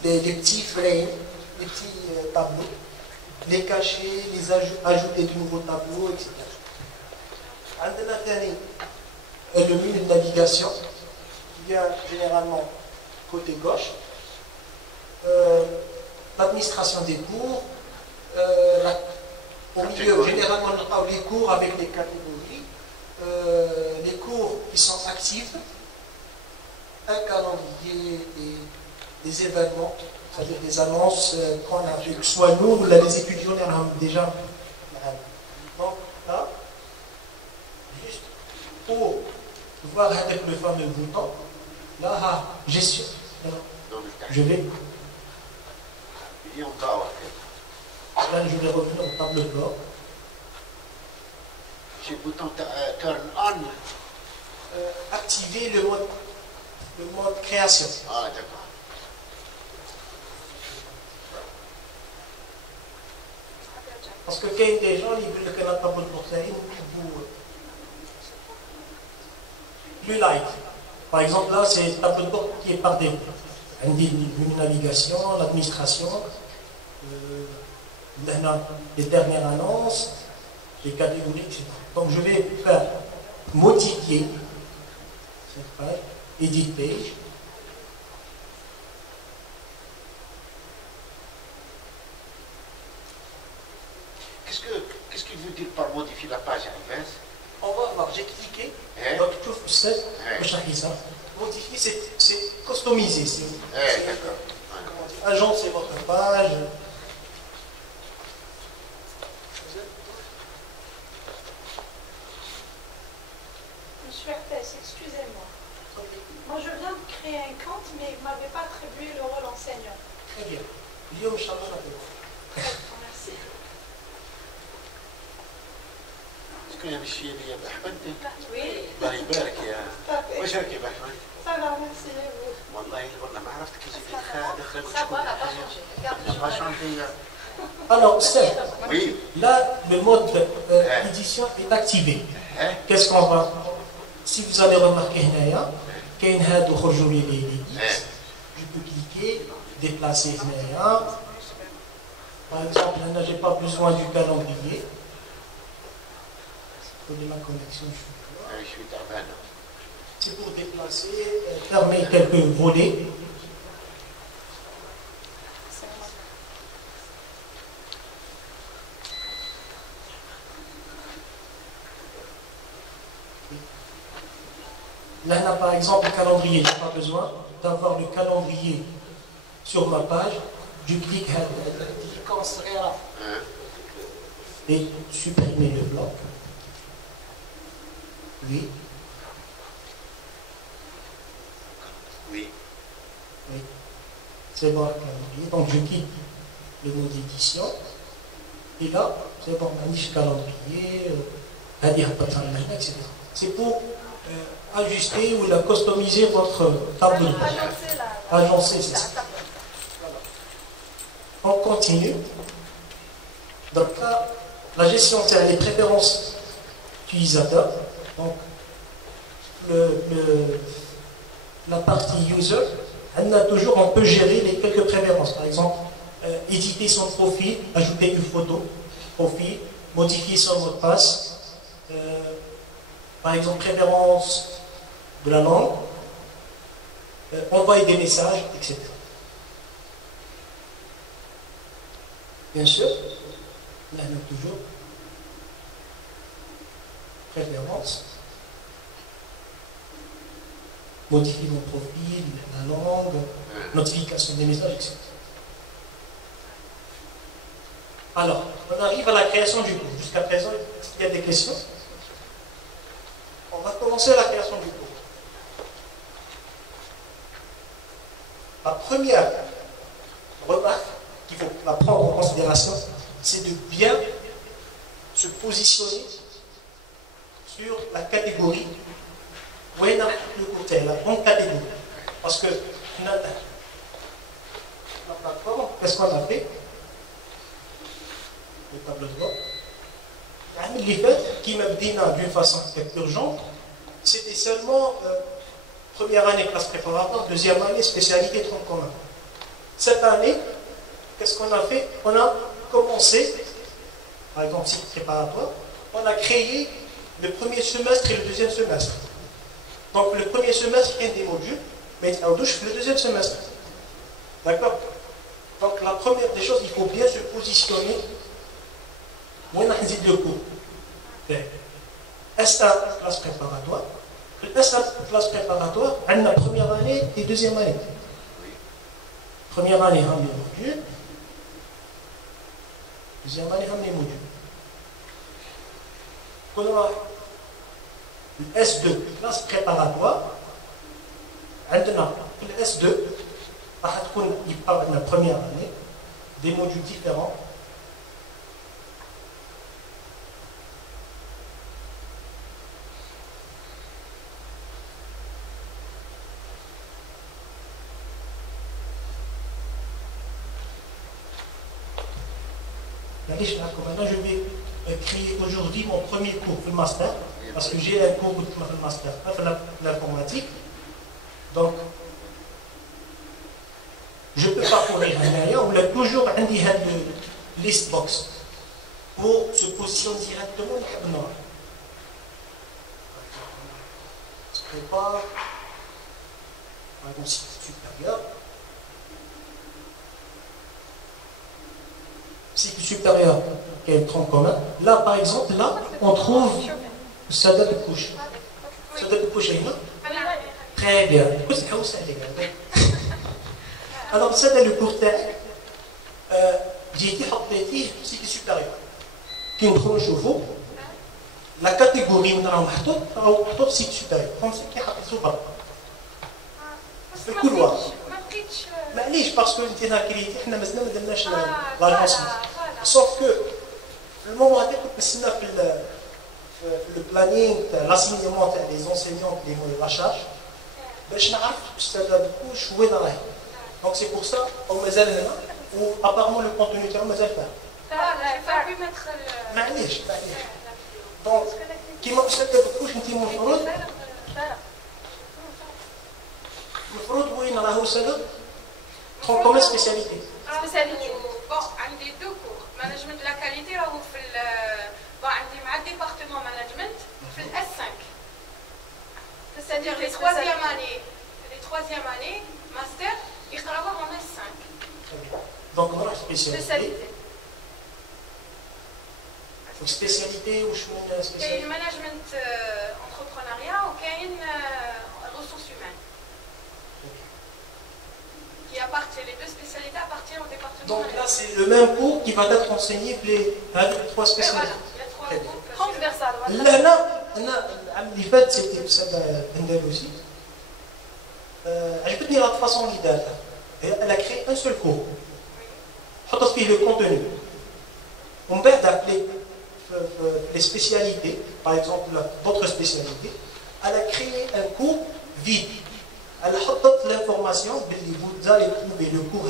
les petits frames, les petits tableaux, les cacher, les ajouter de nouveaux tableaux, etc. Le menu de navigation qui vient généralement côté gauche. L'administration des cours. Au milieu, généralement, on a les cours avec des catégories, les cours qui sont actifs, un calendrier des événements, c'est-à-dire des annonces qu'on a fait, que soit nous ou les étudiants déjà. Donc là, juste pour voir avec le fameux bouton, là, gestion, je vais اليوم داور كده. Là, je vais revenir au tableau de bord. J'ai le bouton turn on. Activer le mode création. Ah, d'accord. Parce que quand des gens ils veulent que la tableau de bord plus light. Par exemple, là, c'est le tableau de bord qui est par défaut. Une navigation, l'administration, les dernières annonces, les catégories, etc. Donc, je vais faire modifier cette page, edit page. Qu'est-ce qu'il veut dire par modifier la page à l'inverse? On va voir, j'ai cliqué. Donc, c'est modifier, c'est customiser. D'accord. Agencer votre page. Monsieur Arpès, excusez-moi. Moi, je viens de créer un compte, mais vous ne m'avez pas attribué le rôle enseignant. Très bien. Guillaume Chaman. Merci. شكون مشي لي يا احمد؟ Oui. الله يبارك يا واش راك يا احمد؟ Ça va, merci. والله والله ما عرفتك يجي دخلك Ça va, n'a pas changé. Regarde, شكون Alors, Steph, Oui. là, le mode édition est activé. Qu'est-ce qu'on va? Si vous allez remarquer, je peux cliquer, déplacer. Par exemple, là, je n'ai pas besoin du calendrier. Je connais ma connexion, Je suis تعبان. c'est pour déplacer, fermer quelques volets. Là, par exemple, le calendrier, je n'ai pas besoin d'avoir le calendrier sur ma page. Je clique et supprimer le bloc. Oui. Oui. Oui. C'est bon, le calendrier. Donc, je quitte le mode édition. Et là, c'est bon, ma niche calendrier, etc. C'est pour ajuster ou la customiser votre tableau de bord. Agencer, c'est ça. Voilà. On continue. Donc là, la gestion, c'est les préférences utilisateurs. Donc, la partie user, on peut gérer les quelques préférences. Par exemple, éditer son profil, ajouter une photo, profil, modifier son mot de passe. Par exemple, préférence de la langue, envoyer des messages, etc. Bien sûr, là, on a toujours préférence, modifier mon profil, la langue, notification des messages, etc. Alors, on arrive à la création du cours. Jusqu'à présent, il y a des questions. On va commencer la création du cours. La première remarque qu'il faut la prendre en considération, c'est de bien se positionner sur la catégorie où est le côté, la bonne catégorie. Parce que la plateforme, qu'est-ce qu'on a fait? Le tableau de bord. Les faits qui me disent d'une façon urgente, c'était seulement première année classe préparatoire, deuxième année spécialité tronc commun. Cette année, qu'est-ce qu'on a fait? On a commencé, par exemple cycle préparatoire, on a créé le premier semestre et le deuxième semestre. Donc le premier semestre, il y a des modules, mais en douche, le deuxième semestre. D'accord? Donc la première des choses, il faut bien se positionner. Où on a le cours. Est-ce la classe préparatoire? Est-ce la classe préparatoire? On a la première année et deuxième année. Première année, on a les modules. Deuxième année, on a les modules. Quand on a le S2, classe préparatoire, on a le S2, il part de la première année, des modules différents. Maintenant, je vais créer aujourd'hui mon premier cours de master, parce que j'ai un cours de master de l'informatique. Donc, je peux parcourir un area où il y a toujours un list box pour se positionner directement dans je prépare par exemple site supérieur. Cycle supérieur qui est le tronc commun. Là, par exemple, là, on trouve ça donne une couche. Ça donne une couche là. Très bien. Alors, ça donne le cours j'ai été حطيتيه cycle supérieur. Qui nous chevaux. La catégorie où on a cycle supérieur. Comme ça, qui a le couloir. معليش باسكو انت كريتي حنا مازلنا ما درناش لاجونسمون سوف كو في المومون هذاك كنت نستنى في البلانينغ تاع لاسينيمون تاع لي زونسينيون لي مو لا شارج باش نعرف استاذ بكوش وين راهي دونك سي بور سا او مازال هنا و ابارمون لو كونتوني تاعو مازال فاهم معليش دونك كيما استاذ بكوش انت المفروض وين راهو استاذ comme spécialité. Spécialité. Bon, عندي deux cours. Management de la qualité راهو في bon عندي مع département management في S5. C'est-à-dire les troisième année master يقراوها en S5. Donc voilà spécialité. Spécialité ou شنو spécialité؟ كاين management entrepreneuriat وكاين ressources humaines. Les deux spécialités appartiennent au département. Donc là, c'est le même cours qui va être enseigné avec les trois spécialités. Voilà, il y a trois groupes. Transversal. Là, اللي فات c'était ça عندنا aussi. عجبتني la façon l'idée. Elle a créé un seul cours. حطت فيه le contenu. On va d'appeler les spécialités, par exemple d'autres spécialités. Elle a créé un cours vide. Elle a mis l'information que vous allez trouver le cours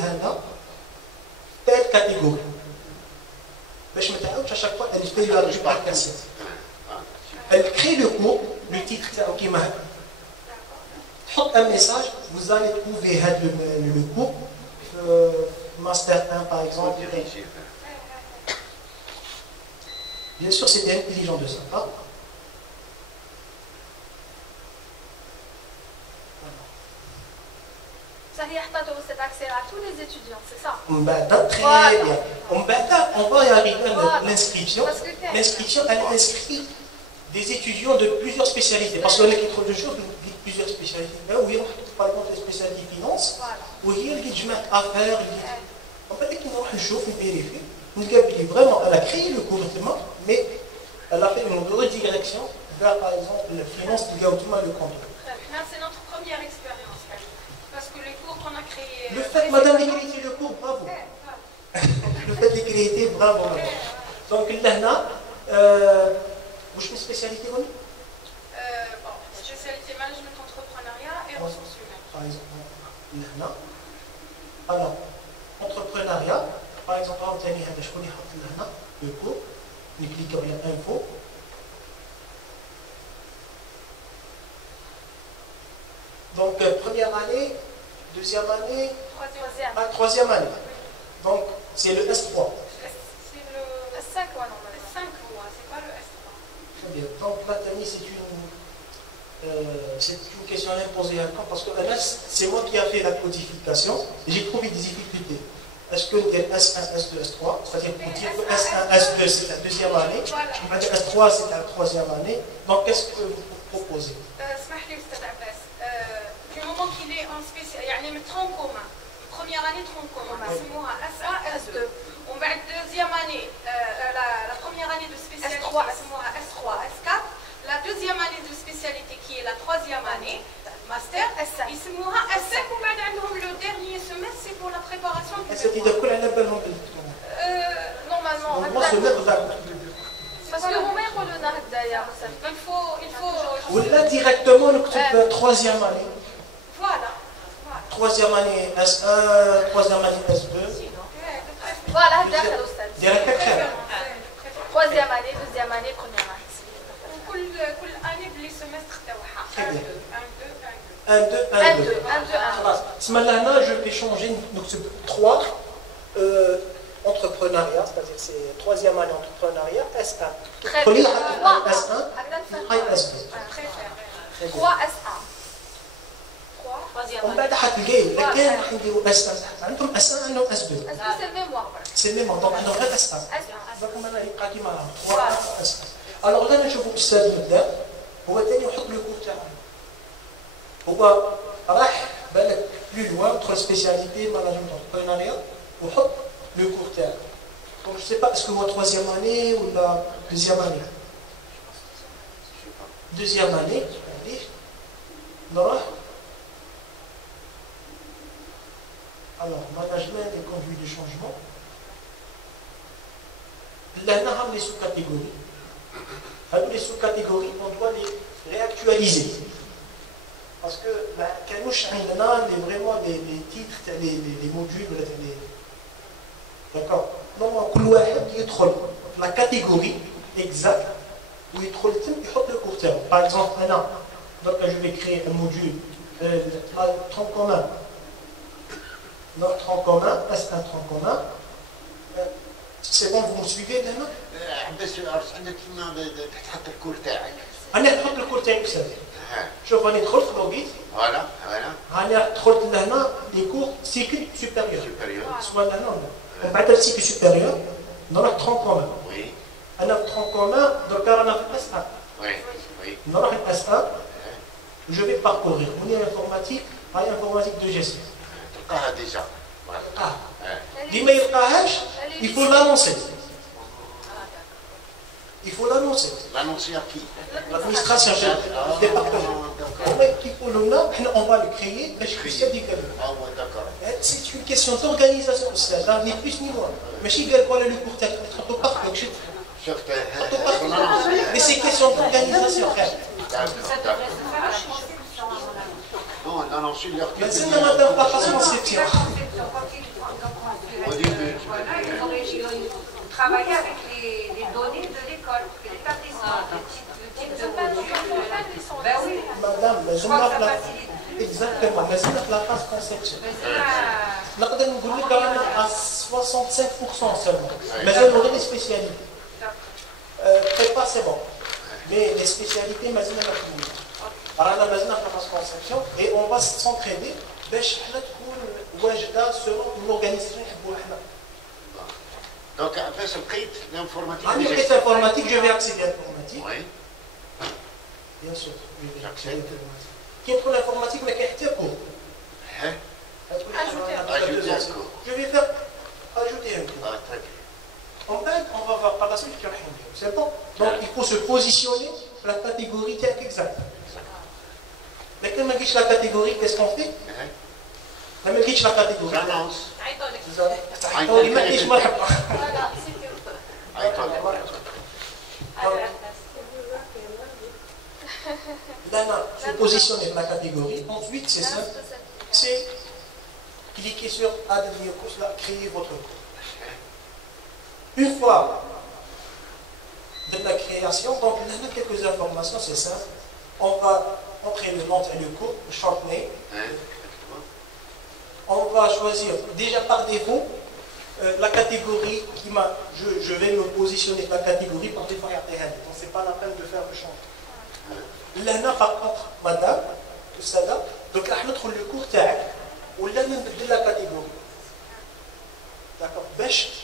telle catégorie. À chaque fois, elle fait la duplication. Elle crée le cours, le titre qui m'a. Un message, vous allez trouver le cours, Master 1 par exemple. Bien sûr, c'est intelligent de ça. Ça y a cet accès à tous les étudiants, c'est ça? Très bien. On va y arriver à l'inscription. L'inscription, elle inscrit des étudiants de plusieurs spécialités. Parce qu'on a trop de choses, plusieurs spécialités. Là où il y a par exemple les spécialités finance, où il y a les affaires. En fait, on va vérifier. Vraiment, elle a créé le cours, mais elle a fait une redirection vers, par exemple, la finance qui a autrement le contrôle. C'est notre première expérience. Parce que les cours qu'on a créés... Le fait, madame, d'écrire le cours, bravo. Le fait d'écrire, bravo. Donc, là, vous avez une spécialité, oui? Bon, spécialité management entrepreneuriat et ressources humaines. Par exemple, là, alors, entrepreneuriat, par exemple, on a mis le cours, on clique sur l'info. Donc, première année, deuxième année, troisième année. Donc, c'est le S3. C'est le S5, ouais, non, le S5, c'est pas le S3. Très bien. Donc, là, Tani, c'est une question imposée à quand, parce que c'est moi qui ai fait la codification et j'ai trouvé des difficultés. Est-ce que le S1, S2, S3, c'est-à-dire pour dire que S1, S2, c'est la deuxième année, on va dire S3, c'est la troisième année. Donc, qu'est-ce que vous proposez? qu'il est en spécial, يعني من tronc commun. Première année tronc commun, اسموها S1, S2. On va être deuxième année, la première année de spécialité, اسموها S3, S4. La deuxième année de spécialité qui est la troisième année, master, اسموها S5. وبعد عندهم le dernier semestre, c'est pour la préparation du mémoire. d'accord. Parce que هما يقولوا لنا هكذا يا أستاذ. il faut ولا directement نكتب troisième année. voilà. Troisième année S1, troisième année S2. Voilà داخل أستاذ. Direct خير. Troisième année, deuxième année, première année. وكل année بلي سيمستر تاعها. Très bien. 1 2 1 2. 1, 2, 1, 2. 1 2 1 2. خلاص. تسمى لهنا je vais changer نكتب 3 entrepreneuriat, c'est-à-dire c'est troisième année entrepreneuriat S1. Très تدخلي bien. على S1 هاي S2. Préfère. 3 S1. 3. Troisième ومن année. بعد حتلقاي الا كان راح نديروا S1 عندهم S1 عندهم S2. Est-ce que c'est le mémoire? سي ميم دونك عندهم غير S1. S1. دونك انا يبقى كيما 3 S1. الوغ لا نشوفوا الاستاذ مبدا هو ثاني يحط لو كور تاعو. هو راح بالك بلو لوان entre spécialité management entrepreneuriat وحط le cours تاعو. Donc je sais pas est-ce que هو troisième année ou la deuxième année. Deuxième année, allez, نروح. Alors, management et conduite du changement. Là, on a les sous-catégories. Alors, les sous-catégories, on doit les réactualiser. Parce que, quand nous avons vraiment les titres, les modules, d'accord. Donc, il y a la catégorie exacte où il y a le court terme. Par exemple, donc, je vais créer un module, tronc commun. Notre tronc commun, est un tronc commun. C'est bon, vous me suivez maintenant? عباس عندك كيما تحط الكور تاعك. أنا نحط الكور تاعي أستاذي. شوف أنا دخلت في لوغيت. فوالا. أنا دخلت لهنا لي كور سيكل سوبيريور. سوبيريور. سواء لهنا ولا. ومن بعد السيكل سوبيريور نروح ترون كومان. وي. أنا في ترون كومان دركا رانا في الأس 1. وي. وي. نروح الأس 1. Je vais parcourir. On est informatique, هاي informatique de gestion. تلقاها ديجا. اللي ما يلقاهاش il faut l'annoncer. Il faut l'annoncer. L'annoncer à qui? L'administration, le département. On va le créer, Ah ouais, d'accord. c'est une question d'organisation, ni plus ni moins. Mais si elle voit le court terme, mais c'est question d'organisation. Non, l'annoncer leur Mais c'est madame pas parce qu'on sait bien. Au début. Travailler avec les données de l'école, de l'établissement, le type de module. Ben oui, Madame, mais je crois que ça facilite. Exactement, mais c'est la phase conception. نقدر نقول لك à 65% seulement. Mais on aurait des spécialités. Prépa c'est bon. Mais les spécialités, maintenant, on a maintenant la phase conception et on va s'entraider باش حنا تكون واجده selon l'organisation اللي نحبوها حنا. Donc, après, لقيت l'informatique. عندي لقيت informatique, je vais accéder à l'informatique. Oui. Bien sûr. كي ندخل l'informatique ما كاين حتى كور. Ajouter un cours. Je vais faire ajouter un cours. Ah, très bien. En fait, on va voir par la suite qu'il y a rien. C'est bon. Donc il faut se positionner la catégorie telle exacte. Mais quand on dit la catégorie, qu'est-ce qu'on fait? Quand on dit la catégorie. J'annonce. On lui met des chemins. Là, se positionner la catégorie. Ensuite, c'est ça. C'est cliquer sur adhérer au cours, créer votre cours. Une fois de la création, donc on a quelques informations, c'est ça. On va entrer le nom et le cours, le short name. On va choisir déjà par défaut la catégorie qui m'a. Je vais me positionner la catégorie par défaut. Donc c'est pas la peine de faire le changement. Là, par contre, madame, ça là, donc là, notre le cours tag, ou là, même de la catégorie. D'accord.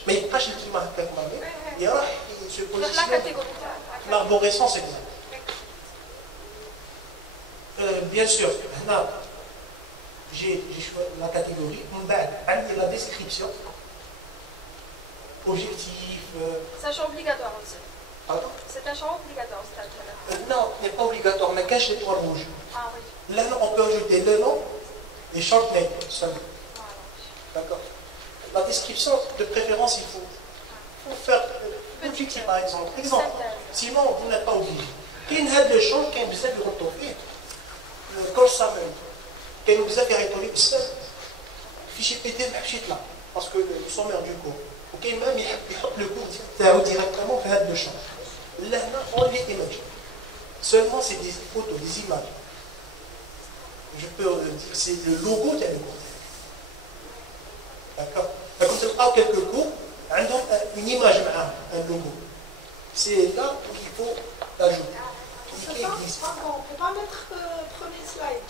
Mais il passe le climat avec ma mère. Il se positionne. L'arborescence exacte. Bien sûr, là, j'ai choisi la catégorie. La description. Objectif. C'est un champ obligatoire aussi. Pardon? C'est un champ obligatoire, stade. Non, il n'est pas obligatoire, mais cache les trois rouges. Ah oui. Là, on peut ajouter le nom et short name seulement. D'accord. La description, de préférence, il faut faire objectif par exemple. Sinon vous n'êtes pas obligé. كاين هذا لو شون كاين بزاف يغلطوا فيه كورس سامري كاين بزاف يعيطوا لي بزاف فيشي بي دي ما يحبش يطلع باسكو سومير دو كور وكاين مام يحط لو كور تاعو ديريكتومون في هذا لو شون لهنا اون لي ايماج seulement c'est des photos des images je peux dire c'est le logo تاع le cours d'accord راكم تلقاو quelques cours عندهم une image معاهم un logo c'est là qu'il faut l'ajouter On ne peut pas mettre premier slide.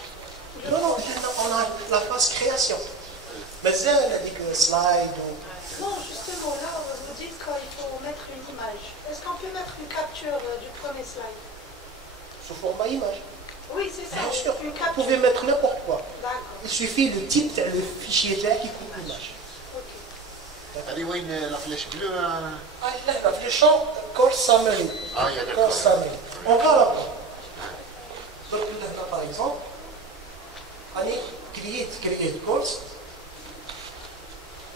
non, on a la phase création. Mais elle a dit que slide. Non, justement, là, vous dites qu'il faut mettre une image. Est-ce qu'on peut mettre une capture du premier slide? Sous format image. Oui, c'est ça. Bien sûr. Une Vous capture. pouvez mettre n'importe quoi. D'accord. Il suffit le type, le fichier là qui coupe l'image. Ok. هذه وين لا فلاش بلو Ah, là, le champ, course summary. اه يا Course داكور summary. On va là-bas. Donc là, par exemple, allez, create course.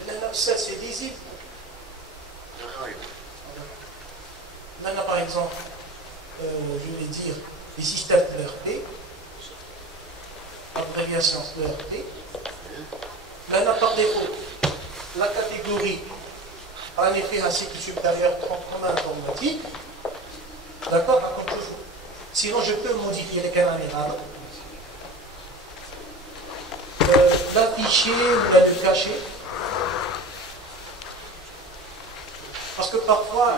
Là, ça c'est visible. Là, par exemple, je vais dire les systèmes ERP, abréviation ERP. Là, par défaut, la catégorie en effet un cycle supérieur comme informatique. D'accord, comme toujours. Sinon, je peux modifier les canaux. L'afficher ou le cacher. Parce que parfois,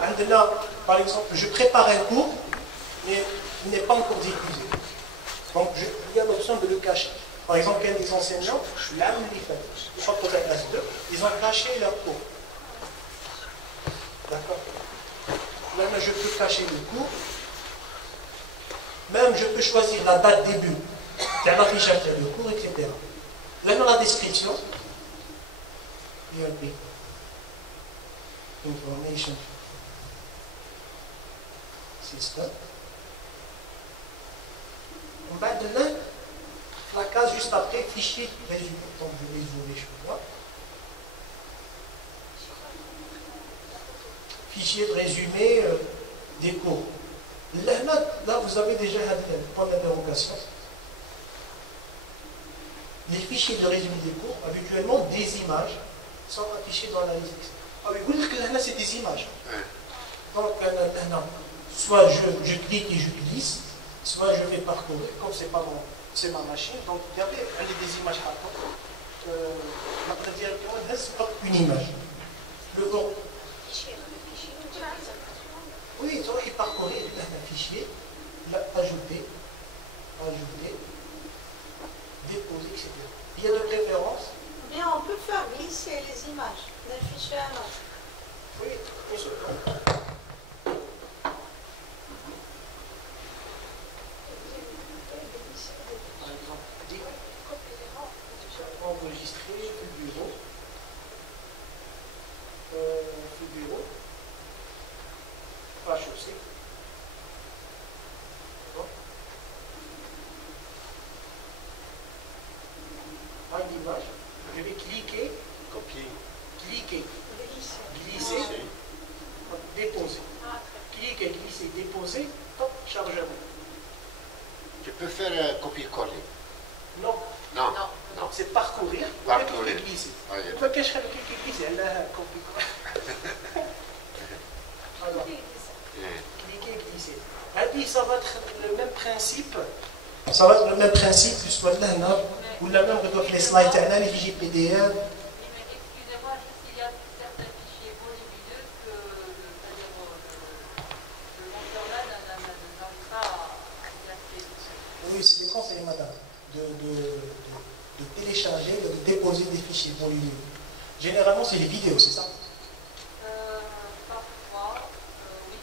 par exemple, je prépare un cours, mais il n'est pas encore diffusé. Donc, il y a l'option de le cacher. Par exemple, quand les enseignants, ils ont caché leur cours. D'accord. Là, je peux cacher le cours. Même, je peux choisir la date début, l'affichage du cours, etc. Là, dans la description, ERP. Information System. On va de là, la case juste après, fichier résumé. Donc, je vais zoomer chez moi. Fichier de résumé des cours. Là, vous avez déjà un point d'interrogation. Les fichiers de résumé des cours, habituellement, des images sont affichées dans la liste. Ah oui, vous dites que là, c'est des images. Donc, soit je clique et je glisse, soit je vais parcourir, comme c'est ma machine. Donc, regardez, elle est des images par contre. Directement, c'est pas une image. Le bon. Oui, tu vas parcourir un fichier, ajouter, déposer, etc. Il y a de préférences. Mais on peut faire glisser les images d'un fichier à un autre. Oui, on se prend. Par exemple, enregistrer le bureau. Page aussi. Dans l'image, je vais cliquer, copier, glisser, déposer. Cliquer, glisser, déposer, hop, chargement. Tu peux faire copier-coller. Non, Non. c'est parcourir, Parcourir. glisser. Ah, yeah. On va cacher le clic glisser, elle a copier. Alors, cliquer, glisser. Et ça va être le même principe. Ça va être le même principe que soit là, ou la même que les slides, les fichiers PDF. Excusez-moi, juste il y a certains fichiers volumineux que le monteur-là n'arrive pas à y accéder. Oui, c'est des conseils, madame, de télécharger, de déposer des fichiers volumineux. Généralement, c'est les vidéos, c'est ça? Parfois, oui.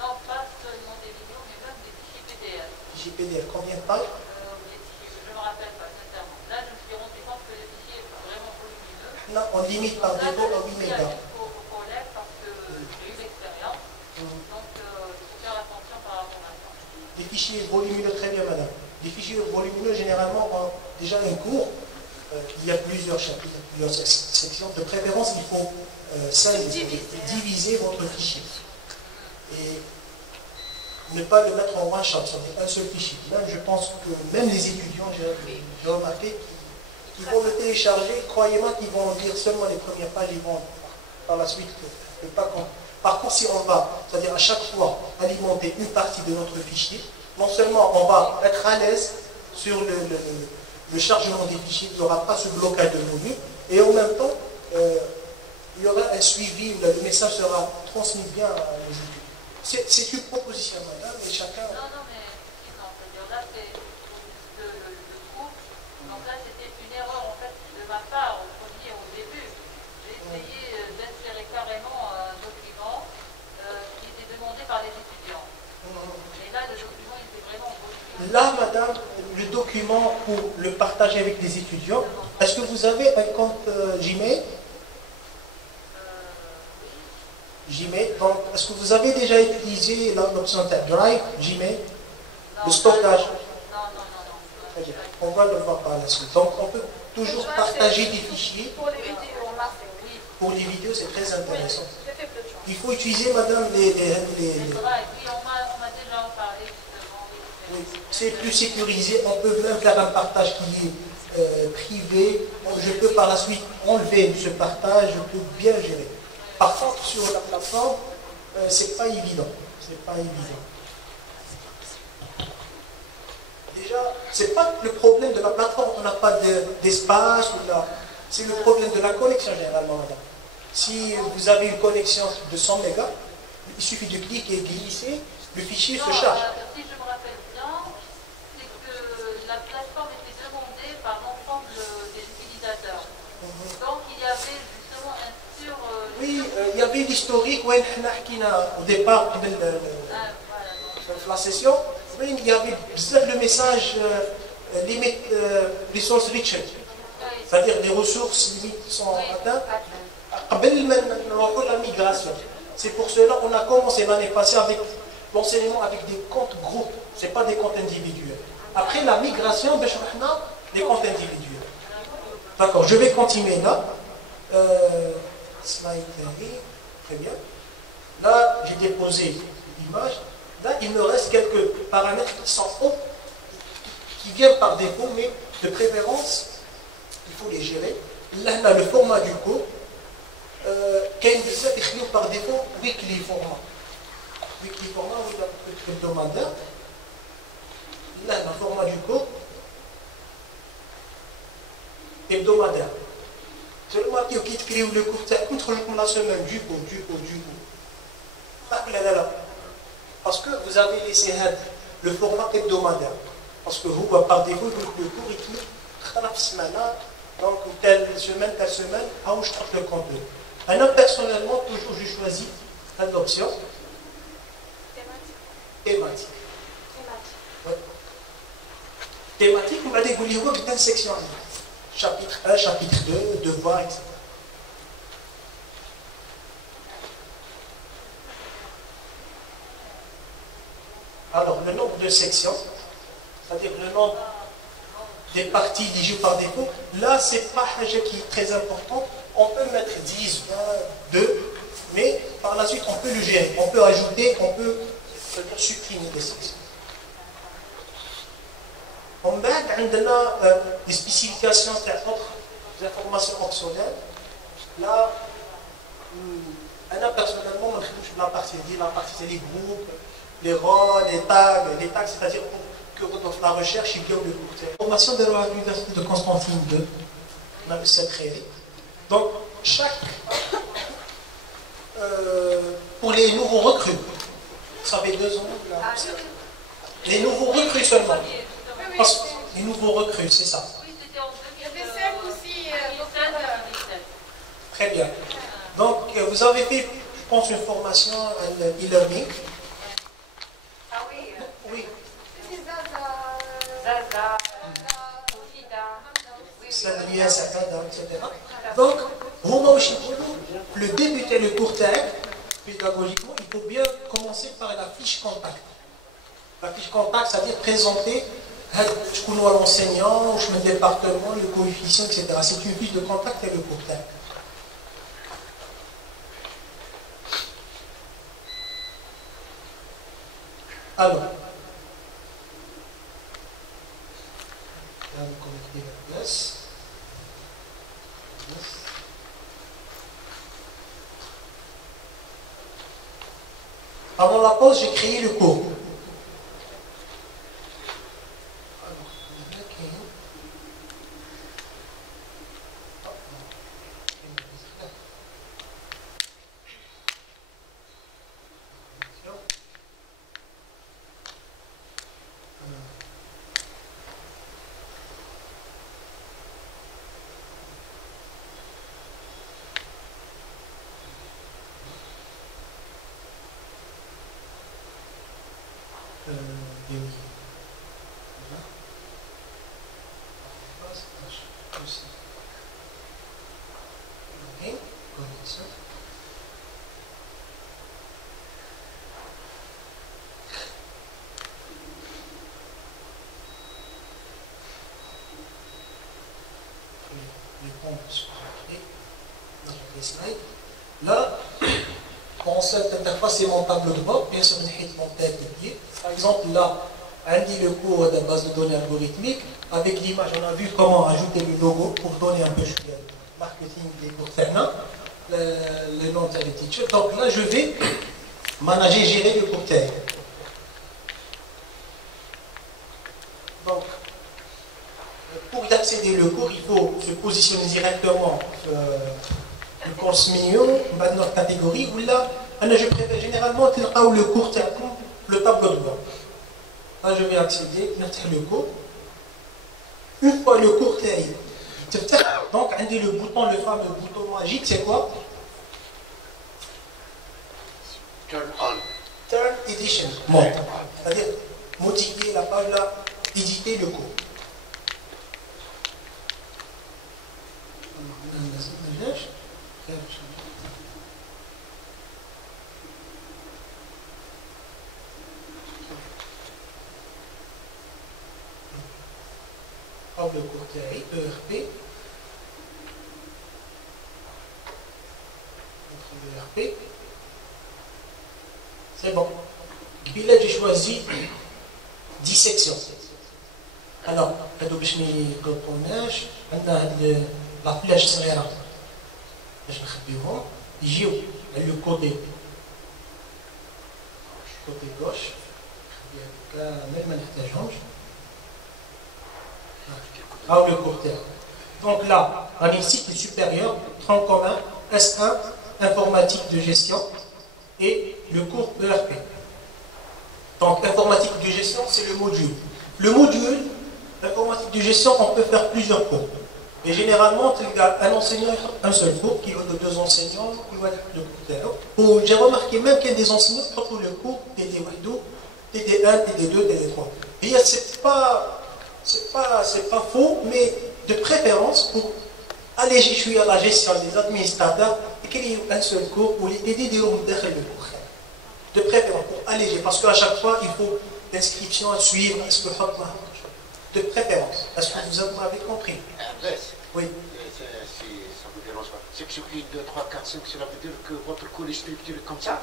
Non, pas seulement des vidéos, mais même des fichiers PDF. Fichiers PDF, combien de pages? Je ne me rappelle pas, sincèrement. Là, je me suis rendu compte que le fichier est vraiment volumineux. Non, on limite par défaut à 8 mégas. Au collègue parce que j'ai eu l'expérience. Donc, il faut faire attention par rapport à ça. Les fichiers volumineux, très bien, madame. Les fichiers volumineux, généralement, ont déjà un cours. Il y a plusieurs chapitres, plusieurs sections. De préférence, il faut diviser votre fichier. et ne pas le mettre en one shot, c'est un seul fichier. Même, je pense que même les étudiants, j'ai remarqué, qui vont le télécharger, croyez-moi qu'ils vont lire seulement les premières pages, ils vont par la suite ne pas comprendre. Par contre, si on va, c'est-à-dire à chaque fois, alimenter une partie de notre fichier, non seulement on va être à l'aise sur le chargement des fichiers, il n'y aura pas ce blocage de menu, et en même temps, il y aura un suivi où le message sera transmis bien à nos étudiants. C'est une proposition, madame, et chacun... Non, mais non, c'est-à-dire là, c'est le cours. Donc là, c'était une erreur, en fait, de ma part, au début. J'ai essayé d'insérer carrément un document qui était demandé par les étudiants. Et là, le document était vraiment beau. Là, madame, le document pour le partager avec les étudiants, est-ce que vous avez un compte Gmail? Gmail. Donc, est-ce que vous avez déjà utilisé l'option Drive, Gmail, le stockage? Non. Très bien. On va le voir par la suite. Donc, on peut toujours partager des fichiers. Pour les vidéos, on l'a fait, oui. Pour les vidéos, c'est très intéressant. J'ai fait peu de choses. Il faut utiliser, madame, les Oui, on m'a déjà en parlé, justement. Oui, c'est plus sécurisé. On peut même faire un partage qui est privé. Je peux par la suite enlever ce partage, je peux bien gérer. Par contre, sur la plateforme, c'est pas évident. C'est pas évident. Déjà, c'est pas le problème de la plateforme, on n'a pas d'espace, c'est le problème de la connexion généralement, madame. Si vous avez une connexion de 100 mégas, il suffit de cliquer et glisser, le fichier se charge. Si je me rappelle bien, c'est que la plateforme était demandée par l'ensemble des utilisateurs. Donc il y avait justement un sur... Oui, il y avait l'historique où au départ de la session, oui, il y avait le message limite resource rich, c'est-à-dire les ressources limites sont atteintes. La migration. C'est pour cela qu'on a commencé l'année passée avec l'enseignement avec des comptes groupes, ce n'est pas des comptes individuels. Après la migration, des comptes individuels. D'accord, je vais continuer là. Slide, très bien. Là, j'ai déposé l'image. Là, il me reste quelques paramètres qui sont hauts, qui viennent par défaut, mais de préférence, il faut les gérer. Là, on a le format du code. كاين بزاف يخليو par défaut weekly format. Weekly format ولا hebdomadaire. Là, on a le format du code hebdomadaire. Seulement qui écrivent le cours تاعكم تخرج لكم la semaine du coup. Parce que vous avez laissé le format hebdomadaire. Parce que vous, par défaut, le cours écrit donc telle semaine, je trouve le contenu. Alors, personnellement, toujours, je choisis l'option thématique. Ouais. Thématique, on va dérouler une section. Chapitre 1, chapitre 2, devoir, etc. Alors, le nombre de sections, c'est-à-dire le nombre des parties éligibles par défaut, là, c'est pas un qui est très important. On peut mettre 10, 20, 2, mais par la suite, on peut le gérer. On peut ajouter, on peut supprimer des sections. On met des spécifications des informations optionnelles. Là, personnellement, la partie c'est les groupes, les rôles, les tags, c'est-à-dire que dans la recherche, il y a le cours. Formation de l'Université de Constantine II, on a le secret. Donc, pour les nouveaux recrues, ça fait 2 ans, là, les nouveaux recrues seulement. Parce que les nouveaux recrues, c'est ça. Il y avait 5 aussi. Très bien. Donc, vous avez fait, je pense, une formation e-learning. Ah oui. Oui. Zaza. Sadria, Sakada, etc. Donc, le débuter le cours pédagogiquement, il faut bien commencer par la fiche contact. La fiche contact, c'est-à-dire présenter je connais l'enseignant, je mets le département, le coefficient, etc. C'est une fiche de contact et le cours tag. Alors, là, vous connectez la pièce. Avant la pause, j'ai créé le cours. Là, pour cette interface, c'est mon tableau de bord, bien sûr, mon tête de pied. Par exemple, là, on dit le cours de base de données algorithmique. Avec l'image, on a vu comment ajouter le logo pour donner un peu de marketing des cours Terna, le nom de la teacher. Donc là, je vais manager, gérer le cours Terna. Donc, pour y accéder le cours, il faut se positionner directement le course menu, notre catégorie, où là, je préfère généralement le cours Terna, le tableau de bord. Là, je vais accéder, mettre le cours. Une fois le cours terminé, donc, on dit le bouton, le fameux bouton magique, c'est quoi? Turn on. Turn edition. Mode. C'est-à-dire, modifier la page là, éditer le cours. Le cours théorique, ERP. ERP. C'est bon. Puis là, j'ai choisi 10 sections. Alors, باش ما يقطوناش عندنا هاد لا فلاش صغيره باش نخبيوهم يجيو على لو كوتي غوش نخبيها كامل ما نحتاجهمش. Le court terme. Donc là, on a le cycle supérieur, tronc commun, S1, informatique de gestion et le cours ERP. Donc informatique de gestion, c'est le module. Le module, informatique de gestion, on peut faire plusieurs cours. Et généralement, un enseignant, un seul cours, qui va de 2 enseignants, il va être le cours terme. Ou j'ai remarqué même qu'il y a des enseignants qui font le cours TD1, TD1, TD2, TD3. Et c'est pas faux, mais de préférence pour alléger, je suis à la gestion des administrateurs et qu'il y ait un seul cours pour les aider de cours. De préférence, pour alléger, parce qu'à chaque fois, il faut l'inscription à suivre, est-ce que de préférence. Est-ce que vous m'avez compris? Oui. Ça me dérange pas. Section 1, 2, 3, 4, 5, cela veut dire que votre cours est structuré comme ça?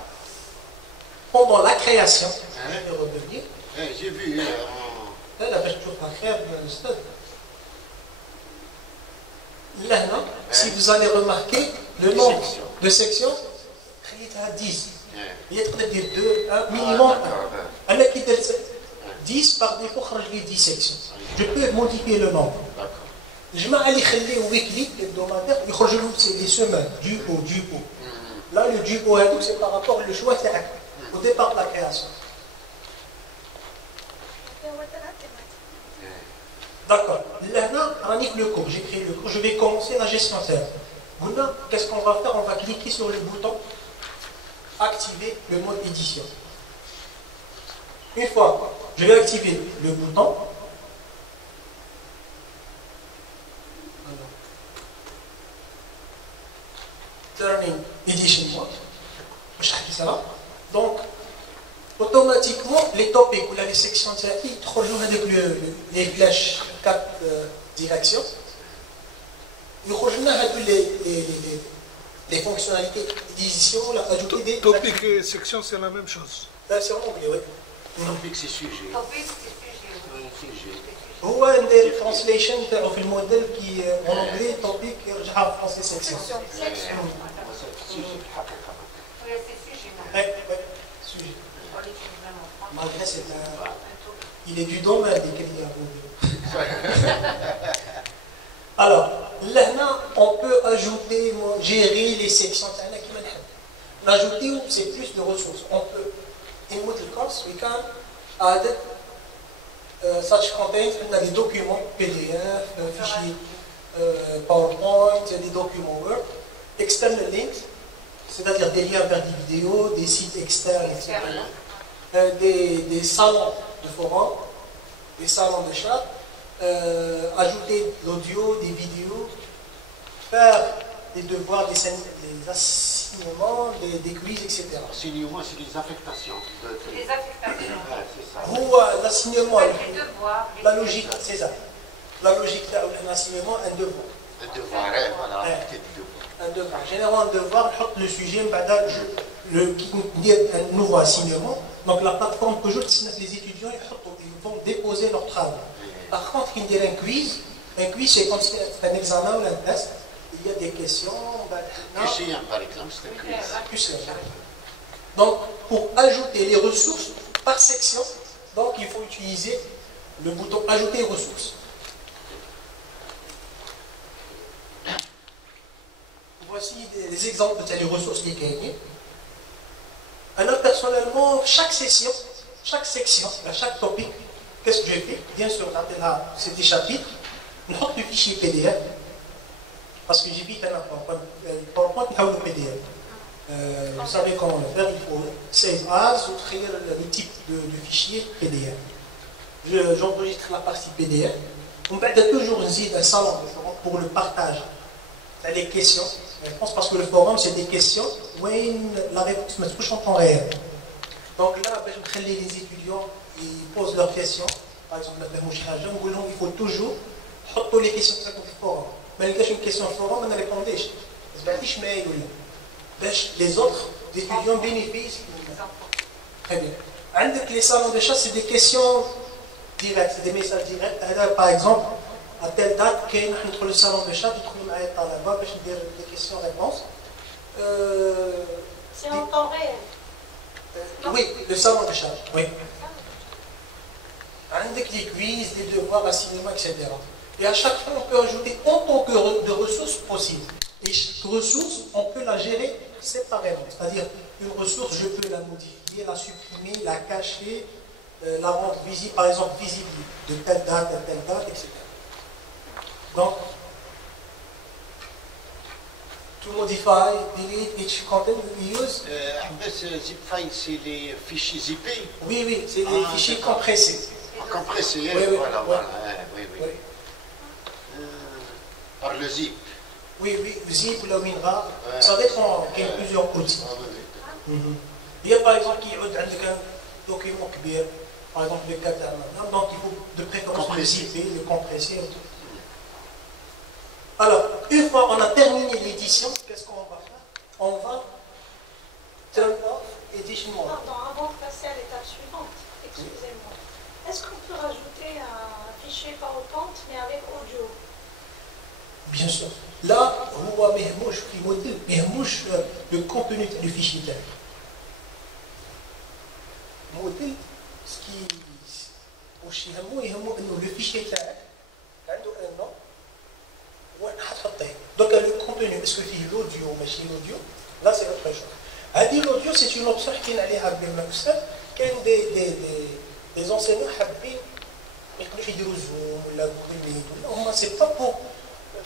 Pendant la création, je vais revenir. J'ai vu. Là, باش تشوف خير الاستاذ. Là, si vous allez remarquer le nombre de sections, خليتها 10. Il y a 2, 1, minimum 1. أنا كي درت 10 par défaut خرج لي 10 sections. Je peux modifier le nombre. الجماعة اللي يخليو ويكلي hebdomadaire يخرج لهم les semaines du haut. Là, le du haut هذوك c'est par rapport au choix تاعك au départ de la création. D'accord. Là, le cours. J'ai créé le cours. Je vais commencer la gestion terme. Maintenant, qu'est-ce qu'on va faire? On va cliquer sur le bouton activer le mode édition. Une fois, je vais activer le bouton. Turning Edition Mode. Donc, automatiquement, les topics ou les sections qui rejoignent avec les flèches 4 directions. Nous rejoignons les fonctionnalités d'édition, ajouter des... Topic et section, c'est la même chose. Là, c'est en anglais, oui. topic c'est sujet. Topic, c'est sujet. Sujet. هو ندير ترانسليشن تاعو في الموديل كي اون انجلي توبيك يرجعها في فرونسي سيكسيون. Sujet الحقيقة. Oui, c'est sujet. Ouais, sujet. Malgré il est du domaine des crédits. Alors, là, on peut ajouter, gérer les sections. L'ajouter, c'est plus de ressources. On peut, in multiple course, we can add such content, on a des documents PDF, fichiers PowerPoint, des documents Word, external links, c'est-à-dire des liens vers des vidéos, des sites externes, etc. Des salons de forum, des salons de chat, ajouter de l'audio, des vidéos, faire des devoirs, des assignements, des quiz, etc. L'assignement, c'est les affectations. Les affectations. Ouais, c'est ça. Ou l'assignement, Les devoirs. la logique, c'est ça. La logique de l'assignement, un devoir. Un devoir, voilà, c'est du devoir. Un devoir. Généralement, un devoir, le sujet, qui dit un nouveau assignement. Donc la plateforme que les étudiants ils vont déposer leur travail. Par contre, il y a un quiz c'est comme si c'était un examen ou un test. Il y a des questions. QCM par exemple, c'est un quiz. QCM. Donc, pour ajouter les ressources par section, donc il faut utiliser le bouton ajouter ressources. Voici des exemples de les ressources qui gagnent. Alors personnellement, chaque section, chaque topic, qu'est-ce que j'ai fait? Bien sûr, c'est des chapitres, on le fichier PDF, parce que j'évite un PowerPoint, on le PDF. Vous savez comment le faire, il faut save as, ou créer le type de fichier PDF. J'enregistre la partie PDF. On peut toujours un salon pour le partage. C'est des questions. Je pense parce que le forum, c'est des questions où la réponse me touche en temps réel. Donc là, je les étudiants, ils posent leurs questions. Par exemple, il faut toujours mettre les questions dans le forum. Mais il y a une question au forum, on ne répond pas. Les autres étudiants bénéficient. Très bien. Les salons de chasse, c'est des questions directes, c'est des messages directs. Par exemple, à telle date, entre le salon de chat, il y a là-bas, des questions-réponses. C'est en temps réel. Oui, le salon de chat, oui. Avec des quiz, des devoirs, assignements, etc. Et à chaque fois, on peut ajouter autant de ressources possibles. Et chaque ressource, on peut la gérer séparément. C'est-à-dire, une ressource, je peux la modifier, la supprimer, la cacher, la rendre visible, par exemple, visible de telle date à telle date, etc. Donc, to modify, delete each content we use. Zip file, c'est les fichiers zippés. Oui, c'est des fichiers compressés. Compressés, oui, voilà. Oui. Par le zip. Oui, le zip ou le WinRAR, ça dépend, il y a plusieurs outils. Il y a par exemple qui a un document كبير, par exemple le cas d'un, donc il faut de préférence le zipper, le compresser. Alors, une fois on a terminé l'édition, qu'est-ce qu'on va faire? On va turn off edition mode. Pardon, avant de passer à l'étape suivante, excusez-moi, est-ce qu'on peut rajouter un fichier PowerPoint mais avec audio? Bien sûr. Là, هو ما يهموش في موديل ما يهموش le contenu du fichier تاعك. موديل سكي واش يهمو انه لو فيشي تاعك عنده ان نوم وين حتحطيه. دوكا لو كونتوني اسكو فيه لوديو ماشي لوديو لا سي اوتر شوز. هذه لوديو سي اون اوبسيون حكينا عليها بالاستاذ. كاين دي زونسينيون حابين ما يقدروش يديروا زوم ولا جوجل ميت ولا هما سي با بور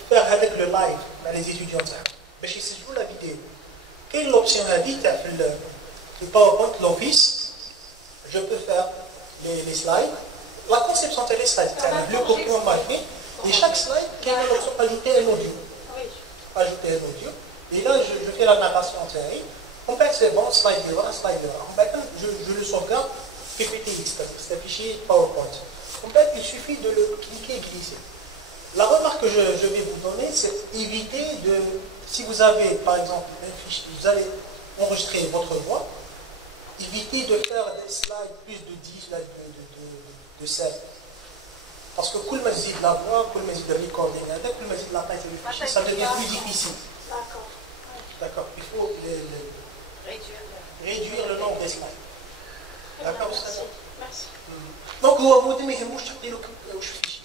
faire avec le live مع les étudiants تاعهم باش يسجلوا لا فيديو. كاين لوبسيون هذه تاع في الباوربوينت لوفيس. Je peux faire les slides. La conception des slides, le copier marqué. Et chaque slide, il y a l'option ajouter un audio. Ajouter un audio. Et là, je fais la narration en série. En fait, c'est bon, slide de là, slide de là. En fait, je le sauvegarde PPTX, c'est un fichier PowerPoint. En fait, il suffit de le cliquer et glisser. La remarque que je vais vous donner, c'est éviter de, si vous avez par exemple un fichier, vous allez enregistrer votre voix, éviter de faire des slides plus de 10, de 7. Parce que كل ما تزيد la voix, كل ما تزيد le recording, كل ما تزيد la taille du fichier, ça devient plus difficile. D'accord. D'accord. Il faut réduire le nombre des slides. D'accord. Merci. Donc هو موديل ما يهموش تعطي له واش فيشي.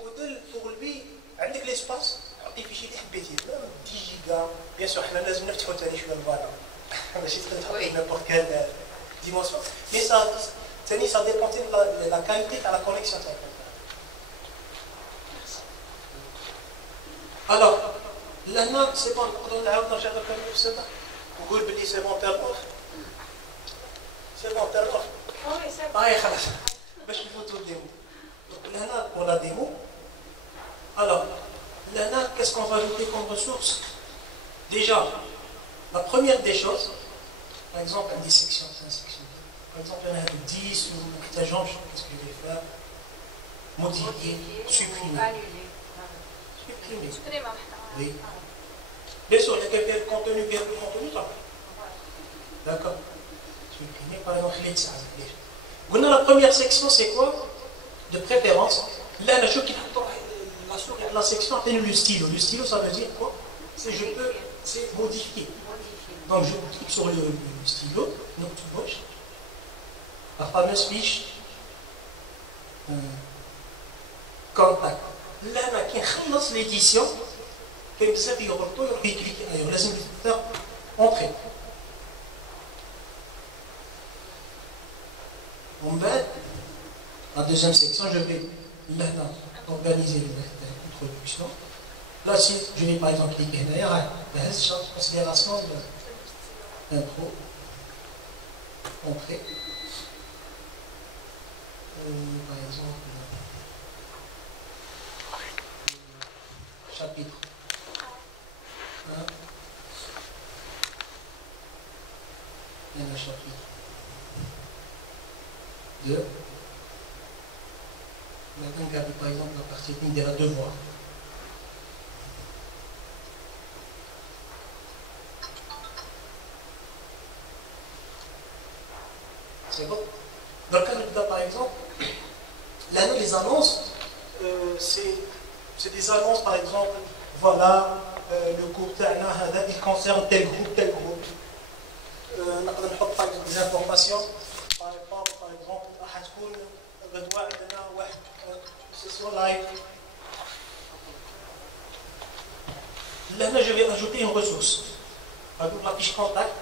موديل pour lui عندك l'espace عطي فيشي اللي حبيتيه 10 جيجا. بيان سور حنا لازم نفتحوا ثاني شويه الفوالا ماشي تقدر تحطي n'importe quelle dimension. Mais ça ثاني ça dépend de la qualité de la connexion. Alors là c'est bon نقدروا نعاود نرجع لكم السبب نقول بلي سي بون تيرموف. C'est bon, t'as Oui, c'est bon. Ah, خلاص باش نفوتوا الديمو. هنا pour la démo. Alors, là, qu'est-ce qu'on va ajouter comme ressources? Déjà, la première des choses, par exemple, des sections, par exemple, il y en a 10 ou qu'est-ce que je vais faire? Modifier, supprimer. Supprimer. Oui. Bien sûr, il y a quelqu'un de contenu, là. D'accord. Supprimer, par exemple, les tsages. La première section, c'est quoi? De préférence. Là, la chose qui la section appelle le stylo. Le stylo, ça veut dire quoi? C'est modifier. Donc, je clique sur le stylo, notre gauche, la fameuse fiche contact. Là, qui خلص l'édition, كاين بزاف يغلطوا يروحوا يكليكي عليه لازم faire entrer. La deuxième section, je vais maintenant organiser l'introduction. Là, si je vais par exemple cliquer derrière, considération de l'intro, entrée. Par exemple, chapitre 1. Et le chapitre 2. Maintenant, regardez par exemple la partie de la devoir. C'est bon. Dans le cas de par exemple, là, les annonces, c'est des annonces par exemple, voilà, le cours il concerne tel groupe, tel groupe. On a par exemple des informations. Par exemple, session live. Là, je vais ajouter une ressource. Par exemple, la fiche contact.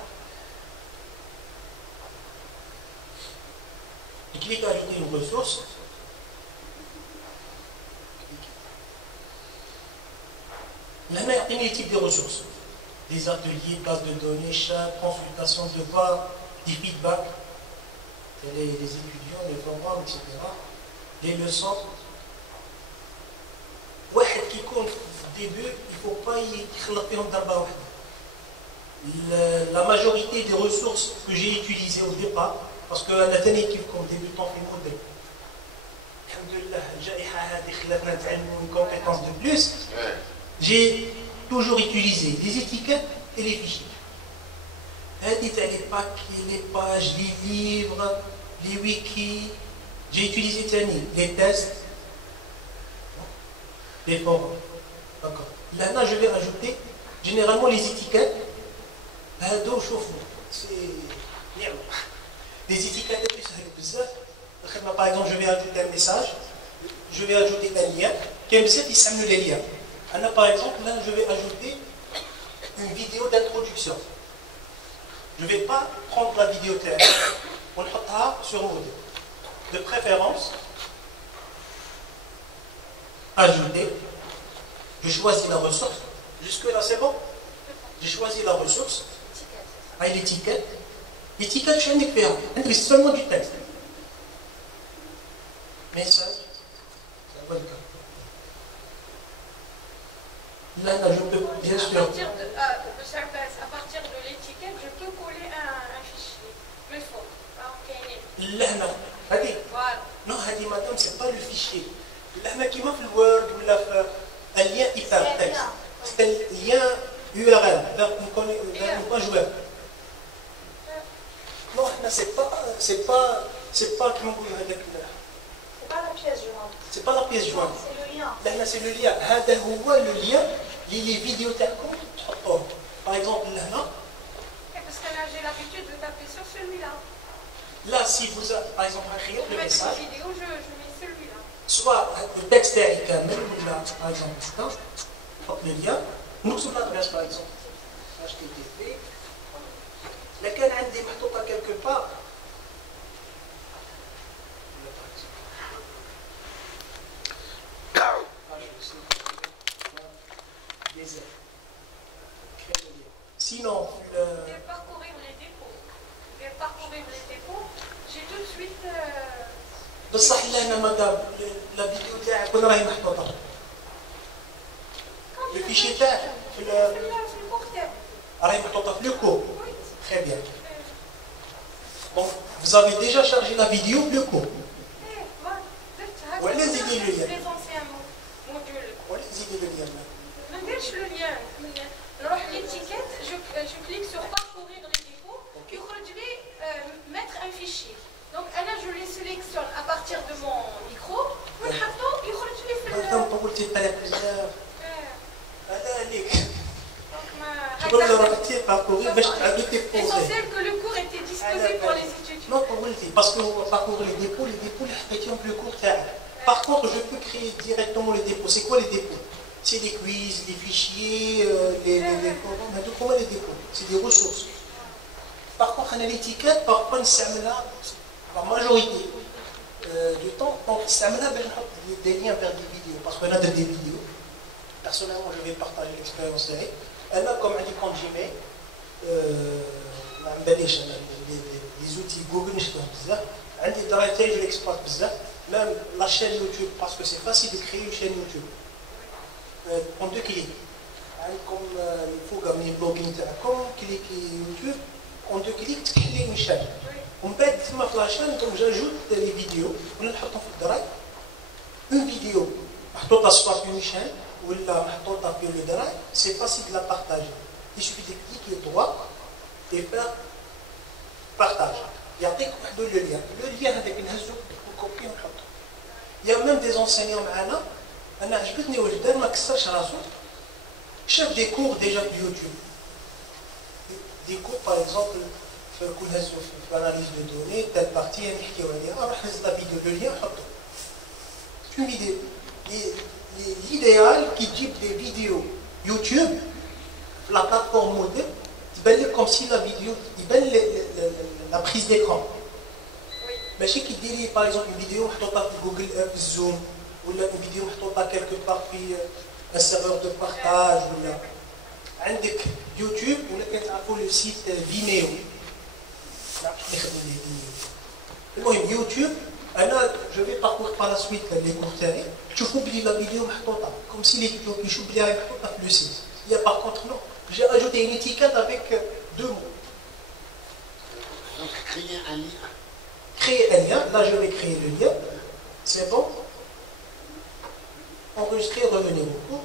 Et clique à ajouter une ressource. Là, il y a des types de ressources. Des ateliers, bases de données, chat, consultation, devoirs, des feedbacks. Les étudiants, les forums, etc. Les leçons. واحد qui compte au début, il ne faut pas y خلطيهم ضربة واحدة. La majorité des ressources que j'ai utilisées au départ, parce que la dernière équipe comme débutant في الموديل. Alhamdulillah, الجائحة هذه خلتنا نتعلموا une compétence de plus. J'ai toujours utilisé les étiquettes et les fichiers. Les packs, les pages, les livres, les wikis. J'ai utilisé les tests, les forums. D'accord. Là, je vais rajouter généralement les étiquettes. C'est des étiquettes par exemple, je vais ajouter un message, je vais ajouter un lien. Qui s'amène les liens. Par exemple, là, je vais ajouter une vidéo d'introduction. Je ne vais pas prendre la vidéo télé. On le fera sur mode. De préférence, ajouter. Je choisis la ressource. Jusque-là, c'est bon. J'ai choisi la ressource. Avec l'étiquette. L'étiquette, je vais faire. C'est seulement du texte. Message. C'est un bon cas. Là, je peux bien sûr. À partir de l'étiquette, je peux coller un fichier. Mais il faut. Là, non. Non, madame, c'est pas le fichier. Là, qui m'a fait le Word ou un lien hypertexte. C'est un lien URL vers une page web. Non, c'est pas comment vous le dire. C'est pas la pièce jointe. C'est pas la pièce jointe. C'est le lien. Là, c'est le lien. هذا هو le lien les vidéos تاعكم تحطوهم. Par exemple là. Parce que là, j'ai l'habitude de taper sur celui-là. Là, si vous avez, par exemple, écrit le message, vidéo, je mets celui-là. soit le texte est كامل, ou là, par exemple, le lien, nous sommes l'adresse, par exemple, HTTP. Là, كان عندي محطوطة quelque part. Sinon, Je vais parcourir les dépôts. J'ai tout de suite. بصح لا انا مدام لا فيديو تاعك وين راهي محطوطه الفيشي تاعك في راهي محطوطه في لو كو très bien donc vous avez déjà chargé la vidéo le coup ولا زيدي le lien ولا زيدي le lien ما نديرش le lien نروح l'étiquette je clique sur parcourir les dépôts يخرج لي mettre un fichier. Donc, là, je les sélectionne à partir de mon micro. L'essentiel que le cours était disposé pour les étudiants. Non, parce que parcourir les dépôts, le cours. Par contre, je peux créer directement les dépôts. C'est quoi les dépôts? C'est des quiz, des fichiers, comment les dépôts? C'est des ressources. Par contre, on a l'étiquette, parfois, la majorité du temps, ça me donne des liens vers des vidéos, parce qu'on a des vidéos. Personnellement, je vais partager l'expérience derrière. Elle a comme un compte Gmail, les outils Google, je l'exploite bizarre. Même la chaîne YouTube, parce que c'est facile de créer une chaîne YouTube. En 2 clics. Comme il faut gagner le blogging, comme cliquer YouTube, en 2 clics, créer une chaîne. On peut être sur la chaîne, donc j'ajoute les vidéos. On les met dans le une vidéo, soit une chaîne, ou le drive, c'est facile de la partager. Il suffit de cliquer droit et faire partage. Il y a le lien. Le lien avec une réseau pour copier. Il y a même des enseignants معنا أنا عجبتني وجدا ما كسرش راسو chef des cours déjà de YouTube. Des cours par exemple في l'analyse de données, telle partie, la vidéo, le lien, c'est une vidéo. L'idéal qui type des vidéos YouTube, la plateforme modèle, il comme si la vidéo, il la prise d'écran. Mais si qui dit par exemple une vidéo, Google Earth, Zoom, ou une vidéo quelque part puis un serveur de partage, ou là. عندك YouTube, ou là le site Vimeo. المهم يوتيوب انا جو في باركور par la suite les cours تاعي تشوفوا بلي لا فيديو محطوطه comme si les vidéos يشوفوا بلي راهي محطوطه في لو سيت. Il y a par contre non, j'ai ajouté une étiquette avec 2 mots. Donc créer un lien. Créer un lien, là je vais créer le lien. C'est bon. Enregistrer, revenir au cours.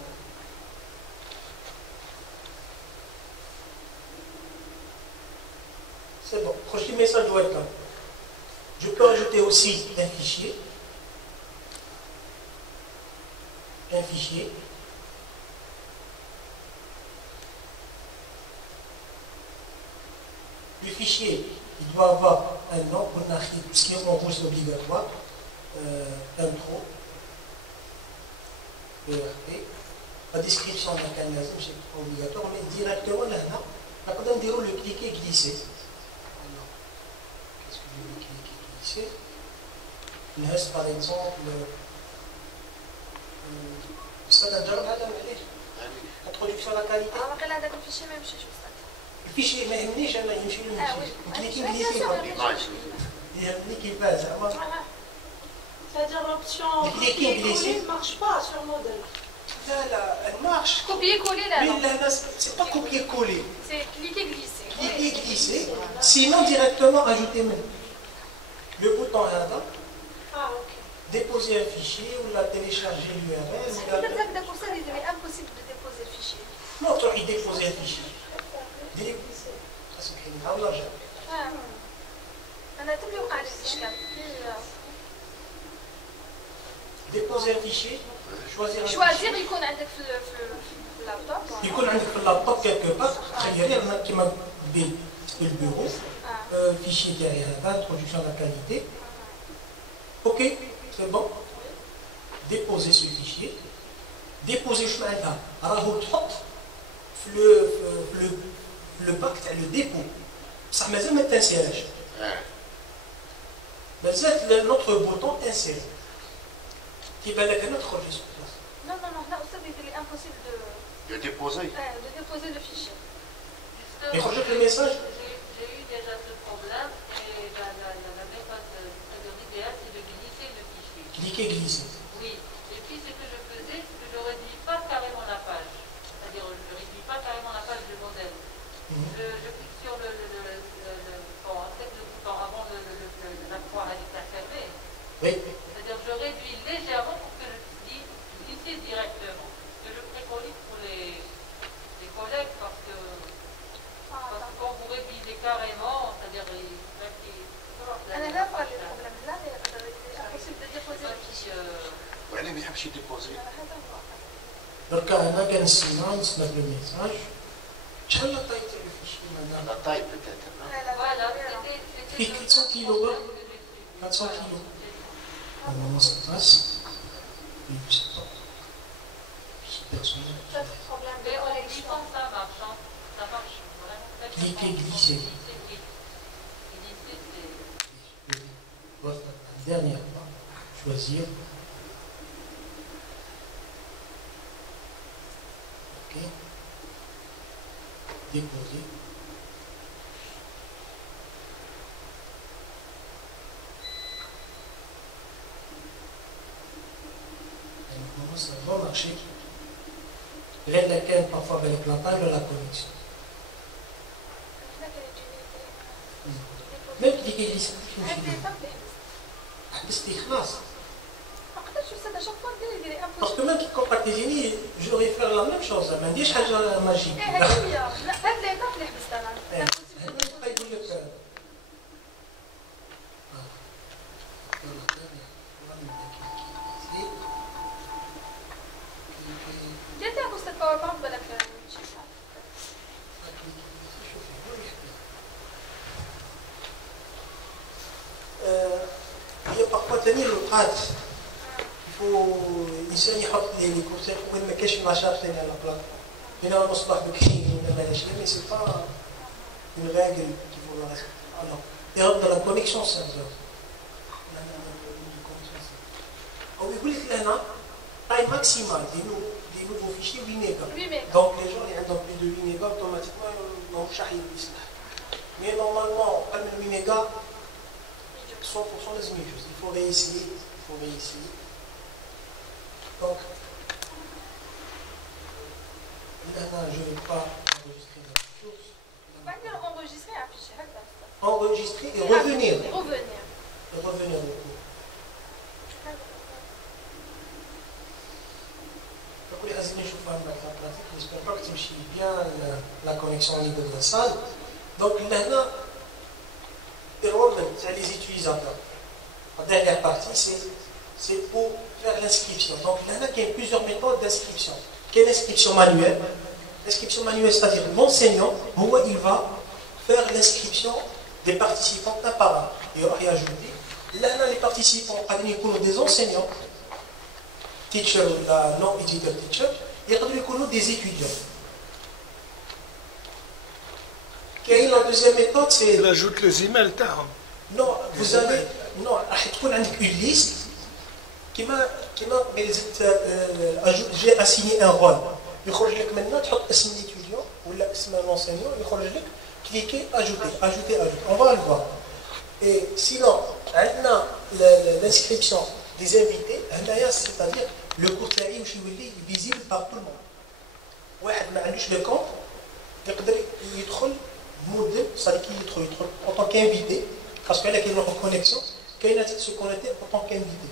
C'est bon. Prochain message doit être là. Je peux ajouter aussi un fichier. Un fichier. Le fichier, il doit avoir un nom, ce qui est en rouge obligatoire. Intro. ERP. La description de la canalisation, c'est obligatoire, mais directement là, on peut dire le cliquer glisser. Qu'est-ce que je vais cliquer glisser? Il reste par exemple. Introduction à la qualité. Le fichier, mais il n'y a jamais eu le cliquer glisser. Il y a un clic qui passe. C'est-à-dire l'option copier-coller ne marche pas sur modèle. Là, elle marche. Copier-coller là. Mais là, c'est pas copier-coller. C'est cliquer-glisser. Cliquer-glisser. Sinon, directement, ajouter même. Le bouton là, ah, ok. Déposer un fichier ou la télécharger l'URL. C'est pour ça qu'il est impossible de déposer le fichier. Non, tu as déposé un fichier. Ça, c'est une grave. انا تبي وقع لي الاشكال Déposer un fichier, choisir un شوازير fichier. يكون عندك في اللابتوب يكون عندك في اللابتوب quelque part تخيلي انا كيما في البيرو fichier ديالي هذا introduction à la qualité. Ok, c'est bon. Déposer ce fichier. Déposer شنو عندها راهو تحط في le bac تاع le dépôt. بصح مازال ما تنسيهاش. مازال notre bouton insérer. كيبان لك انا تخرج sur place. Non, non, non, là, ça, il est impossible De déposer. de déposer le fichier. Mais il faut juste le message. J'ai eu déjà ce problème et la méthode idéale, c'est de glisser le fichier. Cliquer, glisser. Oui. Et puis ce que je faisais, c'est que je ne réduis pas carrément la page. C'est-à-dire, je ne réduis pas carrément la page du modèle. Je clique sur le bouton avant la croix à fermer. Oui. C'est-à-dire, je réduis légèrement pour que je puisse glisser directement. Que je préconise pour les collègues parce que quand vous réduisez carrément, c'est-à-dire انا لا افعل البروبليم لا impossible de déposer le fichier. وعليه ما يحبش يديبوزي. هذا هو. دركا هنا كنسينا نسمع الميساج. شحال طايت الفيشي معناها؟ لا طايب peut-être. Voilà, فيه 400 كيلو بقى. 400 كيلو. Normalement ça passe. Oui, c'est pas. Fichier personnel. Ça, c'est problème de Mais en connexion. glissant, ça marche. Hein. Ça marche vraiment. Cliquer, glisser. Glisser, c'est... Voilà, la dernière fois. Choisir. Ok. Déposer. Et ça va marcher. Là, laquelle parfois avec la taille de la connexion. Même cliquer glisser. حبستي خلاص. ما قدرتش نستنى شوف ديري Parce que même qui contacte les génies, j'aurais fait la même chose. ما نديرش حاجة ماجيك. هذه هي لا هاد ليطاب اللي حبست انا يقول لك جاتي ابوست الباوربوينت بالك هي parfois تاني الوقات الانسان يحط لي كونسيل وين ما كاينش نشاط ثاني على بلاك هنا المصباح بكري ولا ما لاش مي سي با une règle qui vaut le reste. Alors, erreur de la connexion serveur. On يقول لك هنا taille maximale des nouveaux fichiers 8 mégas. 8 mégas. Donc les gens qui ont plus de 8 mégas automatiquement n'ont pas eu ça. Mais normalement, comme 8 mégas, 100% des images. Il faut réessayer. Donc, là, je ne vais pas enregistrer la chose. بعدين enregistrer un fichier هكذا Enregistrer et revenir. revenir au cours. Donc, les amis, je vous fais la pratique. J'espère pas que tu me bien la connexion au niveau de la salle. Donc, là, c'est les utilisateurs. La dernière partie, c'est pour faire l'inscription. Donc, là, il y a plusieurs méthodes d'inscription. Quelle inscription manuelle? L'inscription manuelle, c'est-à-dire l'enseignant, il va faire l'inscription des participants un par un. Il va y ajouter. Là, les participants, des enseignants, teacher ou non-editor teacher, il y a des étudiants. Quelle est la deuxième méthode? C'est Il ajoute les emails تاعهم. non, vous avez non, تكون عندك une liste كيما j'ai assigné un rôle. يخرج لك maintenant تحط اسم l'étudiant ولا اسم l'enseignant يخرج لك cliquer ajouter. On va le voir. Et sinon, عندنا l'inscription des invités, c'est-à-dire le cours تاعي واش يولي visible par tout le monde. واحد ما عندوش le compte يقدر يدخل modèle, c'est-à-dire qu'il يدخل en tant qu'invité. Parce que là, il y a une connexion, quand il a se connecter en tant qu'invité.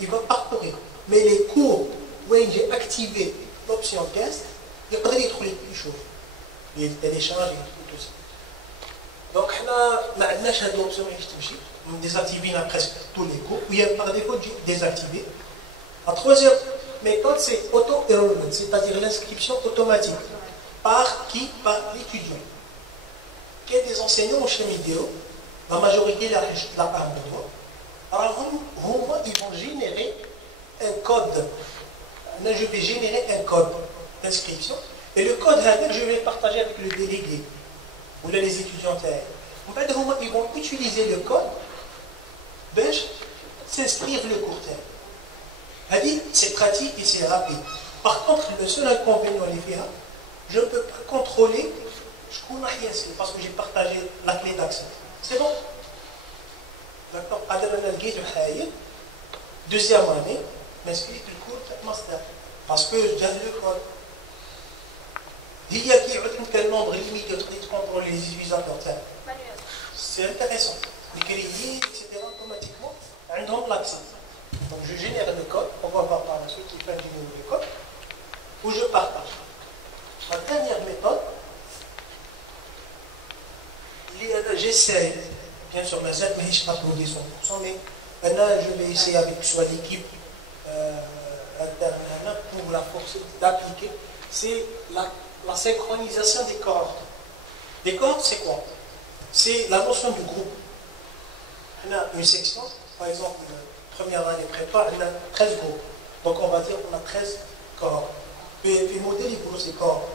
Il va parcourir. Mais les cours où j'ai activé l'option guest, il y a des choses. Il télécharge et tout ça. Donc, on a cette option on désactive presque tous les cours, ou il y a par défaut désactivé. La troisième méthode, c'est auto-enrollment, c'est-à-dire l'inscription automatique. Par qui? Par l'étudiant. Il y a des enseignants chez Mideo, la majorité de la part de moi. Alors, ils vont générer un code. Je vais générer un code d'inscription. Et le code, je vais le partager avec le délégué ou les étudiants. En fait, ils vont utiliser le code pour s'inscrire le cours. C'est pratique et c'est rapide. Par contre, le seul inconvénient, je ne peux pas contrôler parce que j'ai partagé la clé d'accès. C'est bon? D'accord? Deuxième année, m'inscris le cours de master. Parce que j'ai le code. Il y a quel nombre limité de contrôler les utilisateurs. C'est intéressant. Les crédits, etc., automatiquement, ils ont l'accès. Donc je génère le code, on va voir par la suite qui fait le code, où je partage. La dernière méthode, j'essaie, bien sûr, mais je ne vais pas produire 100%, mais là, je vais essayer avec soit l'équipe interne pour la force d'appliquer, c'est la synchronisation des cohortes. Des cohortes, c'est quoi? C'est la notion du groupe. On a une section, par exemple, première année prépa, on a 13 groupes. Donc on va dire qu'on a 13 cohortes. Puis modèle, il pour ces cohortes.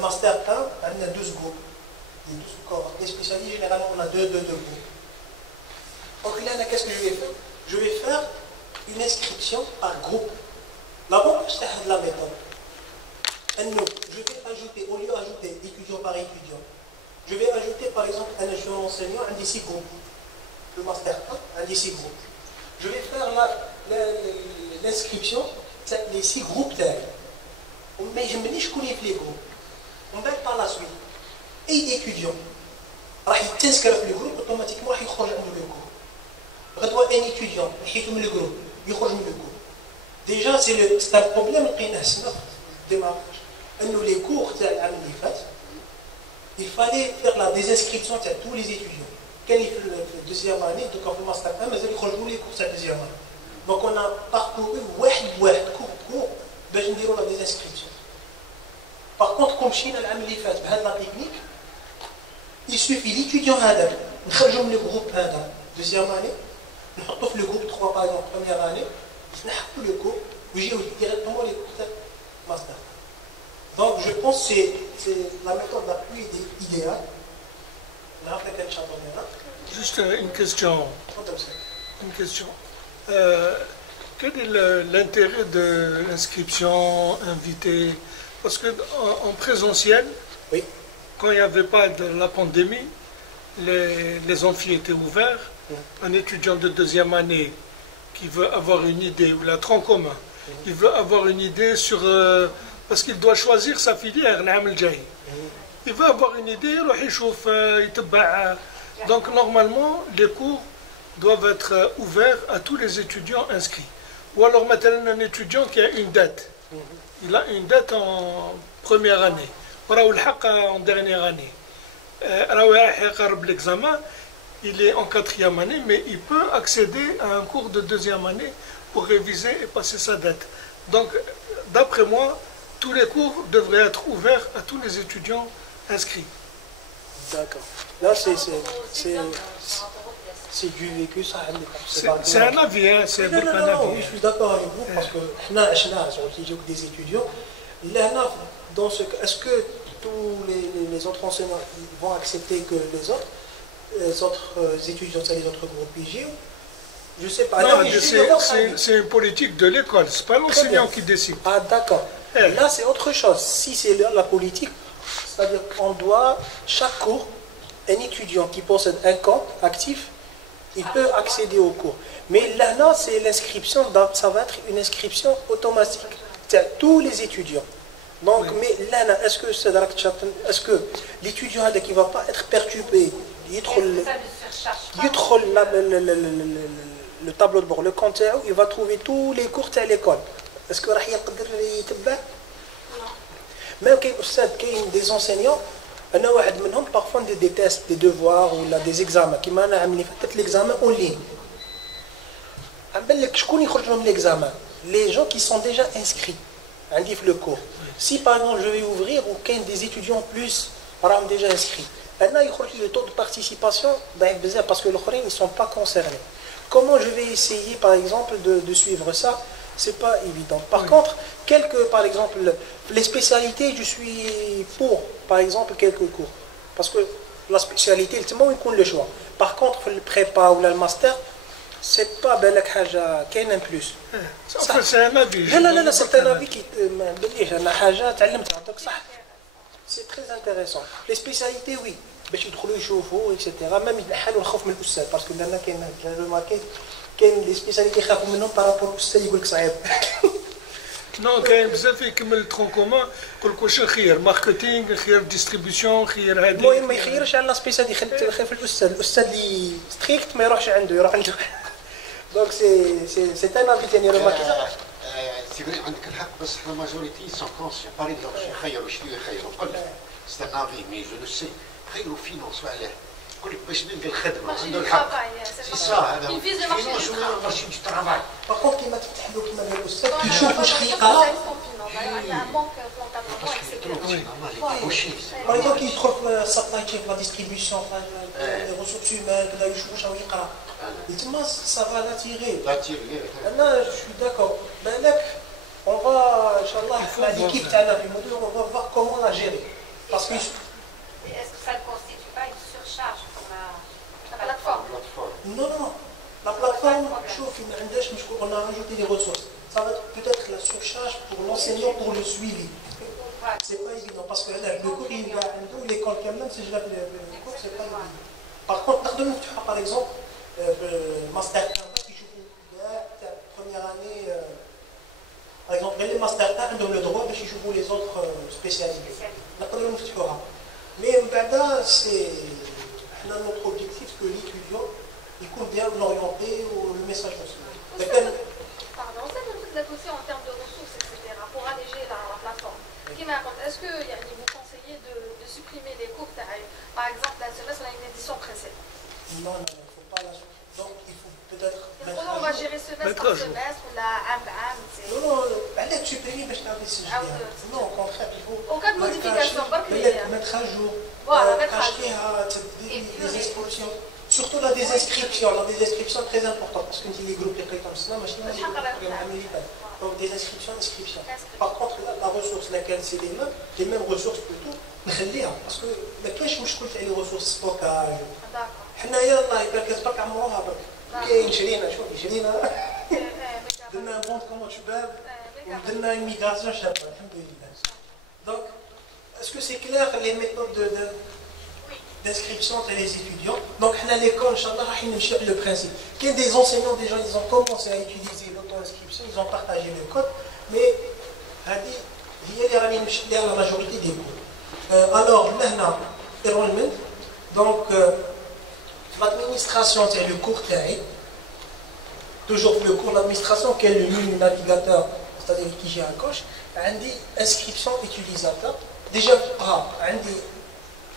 Master 1, on a 12 groupes. Les 12 cohortes. Les spécialistes, généralement, on a deux groupes. Donc là, qu'est-ce que je vais faire? Je vais faire une inscription par groupe. Là-bas, c'est la méthode. Je vais ajouter, au lieu d'ajouter étudiant par étudiant, je vais ajouter par exemple un étudiant enseignant, un des 6 groupes. Le master 1, un des 6 groupes. Je vais faire l'inscription, les 6 groupes tels. Mais je ne connais pas les groupes. On va par la suite. Et étudiant, il t'inscrit dans le groupe, automatiquement il sort du groupe. Un étudiant, il sort du groupe, il sort du groupe. Déjà, c'est un problème qui est un démarrage. Nous, les cours, il fallait faire la désinscription de tous les étudiants. Quand il fait la deuxième année, donc on commence à faire, mais il faut jouer les cours de la deuxième année. Donc on a parcouru cours pour faire la désinscription. Par contre, comme Chine a fait la technique, il suffit l'étudiant nous avons le groupe deuxième année, nous avons le groupe 3 par exemple, première année, nous avons le cours, nous avons directement les cours de master. Donc je pense que c'est la méthode la plus idéale. Juste une question. Quel est l'intérêt de l'inscription invitée? Parce qu'en présentiel, oui, quand il n'y avait pas de la pandémie, les amphis étaient ouverts. Oui. Un étudiant de deuxième année qui veut avoir une idée, ou la tronc commun, il veut avoir une idée sur... parce qu'il doit choisir sa filière, il veut avoir une idée, donc normalement, les cours doivent être ouverts à tous les étudiants inscrits. Ou alors maintenant un étudiant qui a une dette. Il a une dette en première année, en dernière année. L'examen, il est en quatrième année, mais il peut accéder à un cours de deuxième année pour réviser et passer sa dette. Donc, d'après moi, tous les cours devraient être ouverts à tous les étudiants inscrits. D'accord. Là, c'est du vécu, ça. C'est un avis, hein, c'est un avis. Je suis d'accord avec vous, parce que nous avons des étudiants. Là, dans ce cas, est-ce que tous les autres enseignants vont accepter que les autres étudiants, c'est les autres groupes PG? Je ne sais pas. C'est une politique de l'école, ce n'est pas l'enseignant qui décide. Ah, d'accord. Là, c'est autre chose. Si c'est la politique, c'est-à-dire qu'on doit, chaque cours, un étudiant qui possède un compte actif, il peut accéder au cours. Mais là, c'est l'inscription, ça va être une inscription automatique. C'est tous les étudiants. Donc, oui. Mais là, est-ce que l'étudiant qui ne va pas être perturbé, il le tableau de bord, le compte, il va trouver tous les cours à l'école. Est-ce que راح يقدر يتبع؟ Même qu'il y a des enseignants, انا واحد منهم parfois des tests des devoirs ou des examens كيما انا عاملين فاتت l'examen en ligne عم بالك شكون يخرج لهم l'examen les gens qui sont déjà inscrits عندي في le cours si par exemple je vais ouvrir ou qu'il y a des étudiants plus راهم déjà inscrits انا يخرج لي le taux de participation ضعيف بزاف parce que الاخرين ils sont pas concernés comment je vais essayer par exemple de suivre ça c'est pas évident. Par contre, par exemple, les spécialités, je suis pour, par exemple, quelques cours. Parce que la spécialité, il y a le choix. Par contre, le prépa ou le master, c'est pas belle حاجة كاين un plus. C'est un avis. لا c'est un avis qui ما بليش أنا حاجة تعلمتها donc صح. C'est très intéressant. Les spécialités, oui. باش يدخلوا يشوفوا etc. même يحلوا الخوف من الأستاذ parce que لأن كاين لي سبيسياليتي يخافوا منهم بارابور الاستاذ يقول لك صعيب نو كاين بزاف يكمل الترون كومان يقول لك واش الخير ماركتينغ خير ديستريبيسيون خير هذه المهم ما يخيرش على سبيسياليتي يخاف الاستاذ اللي ستريكت ما يروحش عنده يروح عنده دونك سي ان افي ثاني رماكي سي فري عندك الحق بس لا ماجوريتي سون كونسيون باغ اكزومبل يخيروا شنو يخيروا قول سي ان افي مي جو لو سي خيروا فينونس عليه يقول لك باش نلقى الخدمه عنده الحق سي صا هذا فينونس ولا ماشي دو ترافاي باغ كيما تفتح له كيما قال الاستاذ كيشوف واش خيقه باغ اكزومبل كي يدخل في السبلاي تشين في لا ديستريبيسيون في لي ريسورس هيومان كذا يشوف واش راه يقرا تما سافا لاتيغي انا جو سوي داكور بالك اون فا ان شاء الله مع ليكيب تاعنا في المدير اون فا فوار كومون لا جيري باسكو Est-ce que ça ne constitue pas une surcharge pour la plateforme? Non. La plateforme, on a rajouté des ressources. Ça va être peut-être la surcharge pour l'enseignant pour le suivi. C'est pas évident parce que le cours, il y a l'école quand même, si je l'appelle le cours, c'est pas évident. Par contre, par exemple, Master 1, qui joue la première année, par exemple, les Master 1 ont le droit de jouer les autres spécialités. Mais c'est notre objectif que l'étudiant écoute bien orienté le message national. Pardon, vous êtes aussi en termes de ressources, etc., pour alléger la plateforme. Est-ce que vous conseillez de supprimer les cours? Par exemple, la semestre, on a une édition précédente. Non, il ne faut pas la supprimer. Donc, il faut peut-être. Comment on va gérer semestre par semestre ou la AM? Non, elle est supprimée, mais je t'avais dit. Non, au contraire, il faut. Au cas de modification, mettre à jour. Voilà, mettre à jour. Des inscriptions. Surtout la désinscription. La désinscription est très importante parce que les groupes comme ça, donc des inscriptions. Par contre, la ressource, laquelle c'est les mêmes ressources plutôt, parce que la question, je trouve les ressources stockage. حنايا الله يبارك برك عمروها برك كاين شرينا درنا ان بون كومون شباب ودرنا ميغراسيون شابه الحمد لله دونك اسكو سي كلير لي ميثود d'inscription des étudiants donc حنا l'école inchallah راح نمشيو على le principe كاين des enseignants déjà ils ont commencé à utiliser l'auto-inscription ils ont partagé le code mais هذه هي اللي راني نمشي لها la majorité des cours alors لهنا enrollment donc l'administration, c'est le cours TAI. Toujours le cours d'administration, qui est le menu navigateur, c'est-à-dire qui j'ai à gauche. On dit inscription utilisateur. Déjà, on dit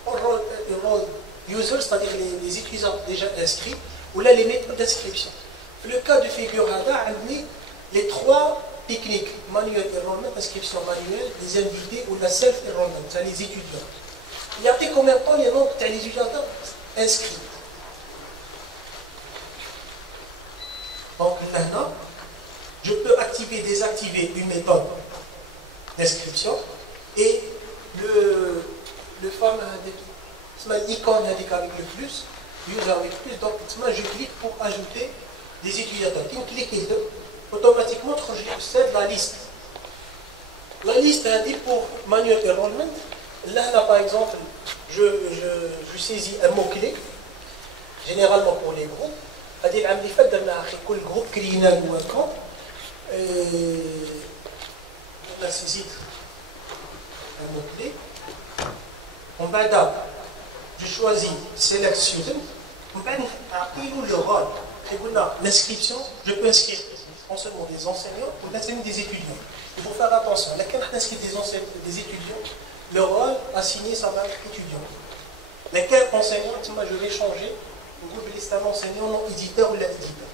role user, c'est-à-dire les utilisateurs déjà inscrits, ou là les méthodes d'inscription. Le cas de figure, on dit les trois techniques, manuel enrollment, inscription manuelle, les invités ou la self-enrollment, c'est les étudiants. Il y a combien de temps il y a donc les utilisateurs inscrits. Donc maintenant, je peux activer, désactiver une méthode d'inscription et le fameux l'icône avec le plus, user avec plus, donc je clique pour ajouter des utilisateurs. Quand je clique, automatiquement, je cède la liste. La liste est dit pour manual enrollment. Là, par exemple, je saisis un mot-clé, généralement pour les groupes. C'est-à-dire عم اللي فات درنا اخي كل جروب كرينا له ان كونت درنا سيزيت un mot-clé ومن بعد je choisis select student ومن بعد نعطيلو le rôle قلنا l'inscription je peux inscrire non seulement des enseignants ou des étudiants il faut faire attention là quand on inscrit des étudiants le rôle assigné, ça va être étudiant. Lesquels enseignants, moi je vais changer. Vous pouvez lister un enseignant, non éditeur ou la éditeur.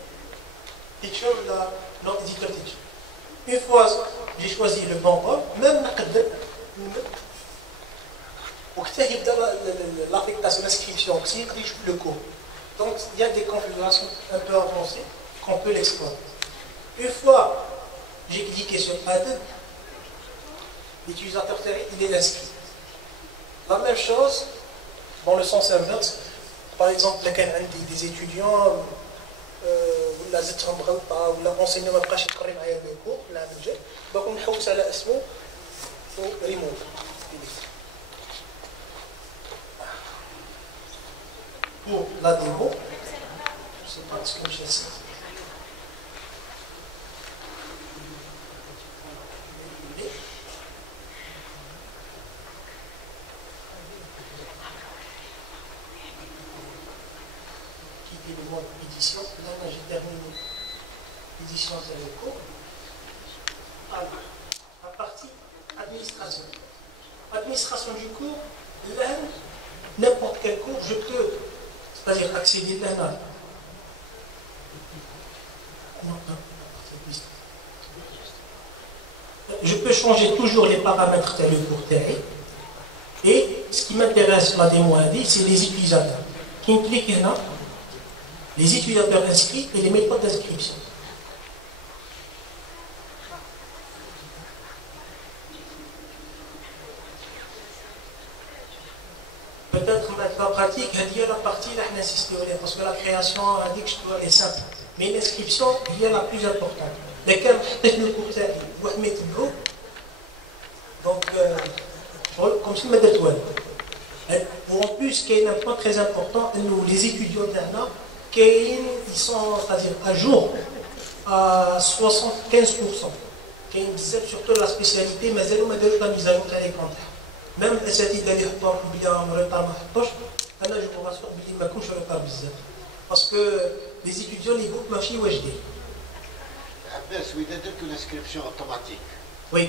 Teacher ou la non éditeur teacher. Une fois j'ai choisi le bon rôle, même l'affectation, l'inscription, aussi, le cours. Donc il y a des configurations un peu avancées qu'on peut l'exploiter. Une fois j'ai cliqué sur Add, l'utilisateur il est inscrit. La même chose dans le sens inverse. Par exemple, des étudiants ou la ou la enseignant ما بقاش يقري معايا le cours العام الجاي donc نحوس على اسمه remove. Pour la démo, je ne sais pas ce que j'ai ça. Quitter le mode édition. Là, j'ai terminé l'édition de cours. Alors, la partie administration. Administration du cours, là, n'importe quel cours, je peux, c'est-à-dire accéder là. Je peux changer toujours les paramètres tel le cours tel. Et ce qui m'intéresse la démo AD, c'est les utilisateurs. Qui impliquent là, les utilisateurs inscrits et les méthodes d'inscription. Peut-être la pratique, il y a la partie là, parce que la création est simple. Mais l'inscription, il y a la plus importante. Lesquels le cours donc, comme si en plus, il y a un point très important, nous, les étudiants d'Anna, ils sont c'est-à-dire à jour à 75%. Surtout la spécialité, mais ils ont la mise à jour de l'écran. Même cette idée de bien en retard, je vous rassure, je ne suis pas parce que les étudiants, les groupes, marchent UHD. Abbas, oui, d'être une inscription automatique. Oui.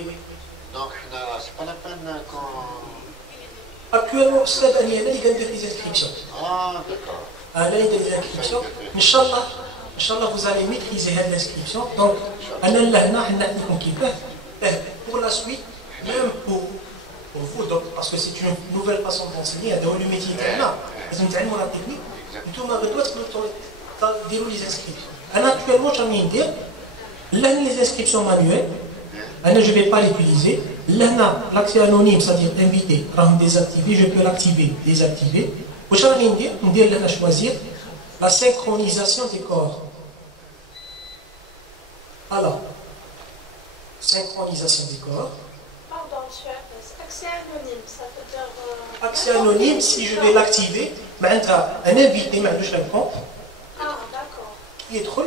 Donc, c'est pas la peine qu'on. Actuellement, c'est il y a des inscriptions. Ah, d'accord. Il y a des inscriptions. Inch'Allah, vous allez maîtriser l'inscription. Donc, pour la suite, même pour vous, donc, parce que c'est une nouvelle façon d'enseigner, dans le métier là, vous avez la technique, tout le monde doit dérouler les inscriptions. Actuellement, j'en ai une idée. Là, les inscriptions manuelles, je ne vais pas l'utiliser. Là, l'accès anonyme, c'est-à-dire invité, désactivé, je peux l'activer, désactiver. J'en ai une idée, on va choisir la synchronisation des corps. Alors, synchronisation des corps. Pardon, monsieur, accès anonyme, ça veut dire. Accès anonyme, si je vais l'activer, un invité, je réponds. Ah, d'accord. Qui est trop,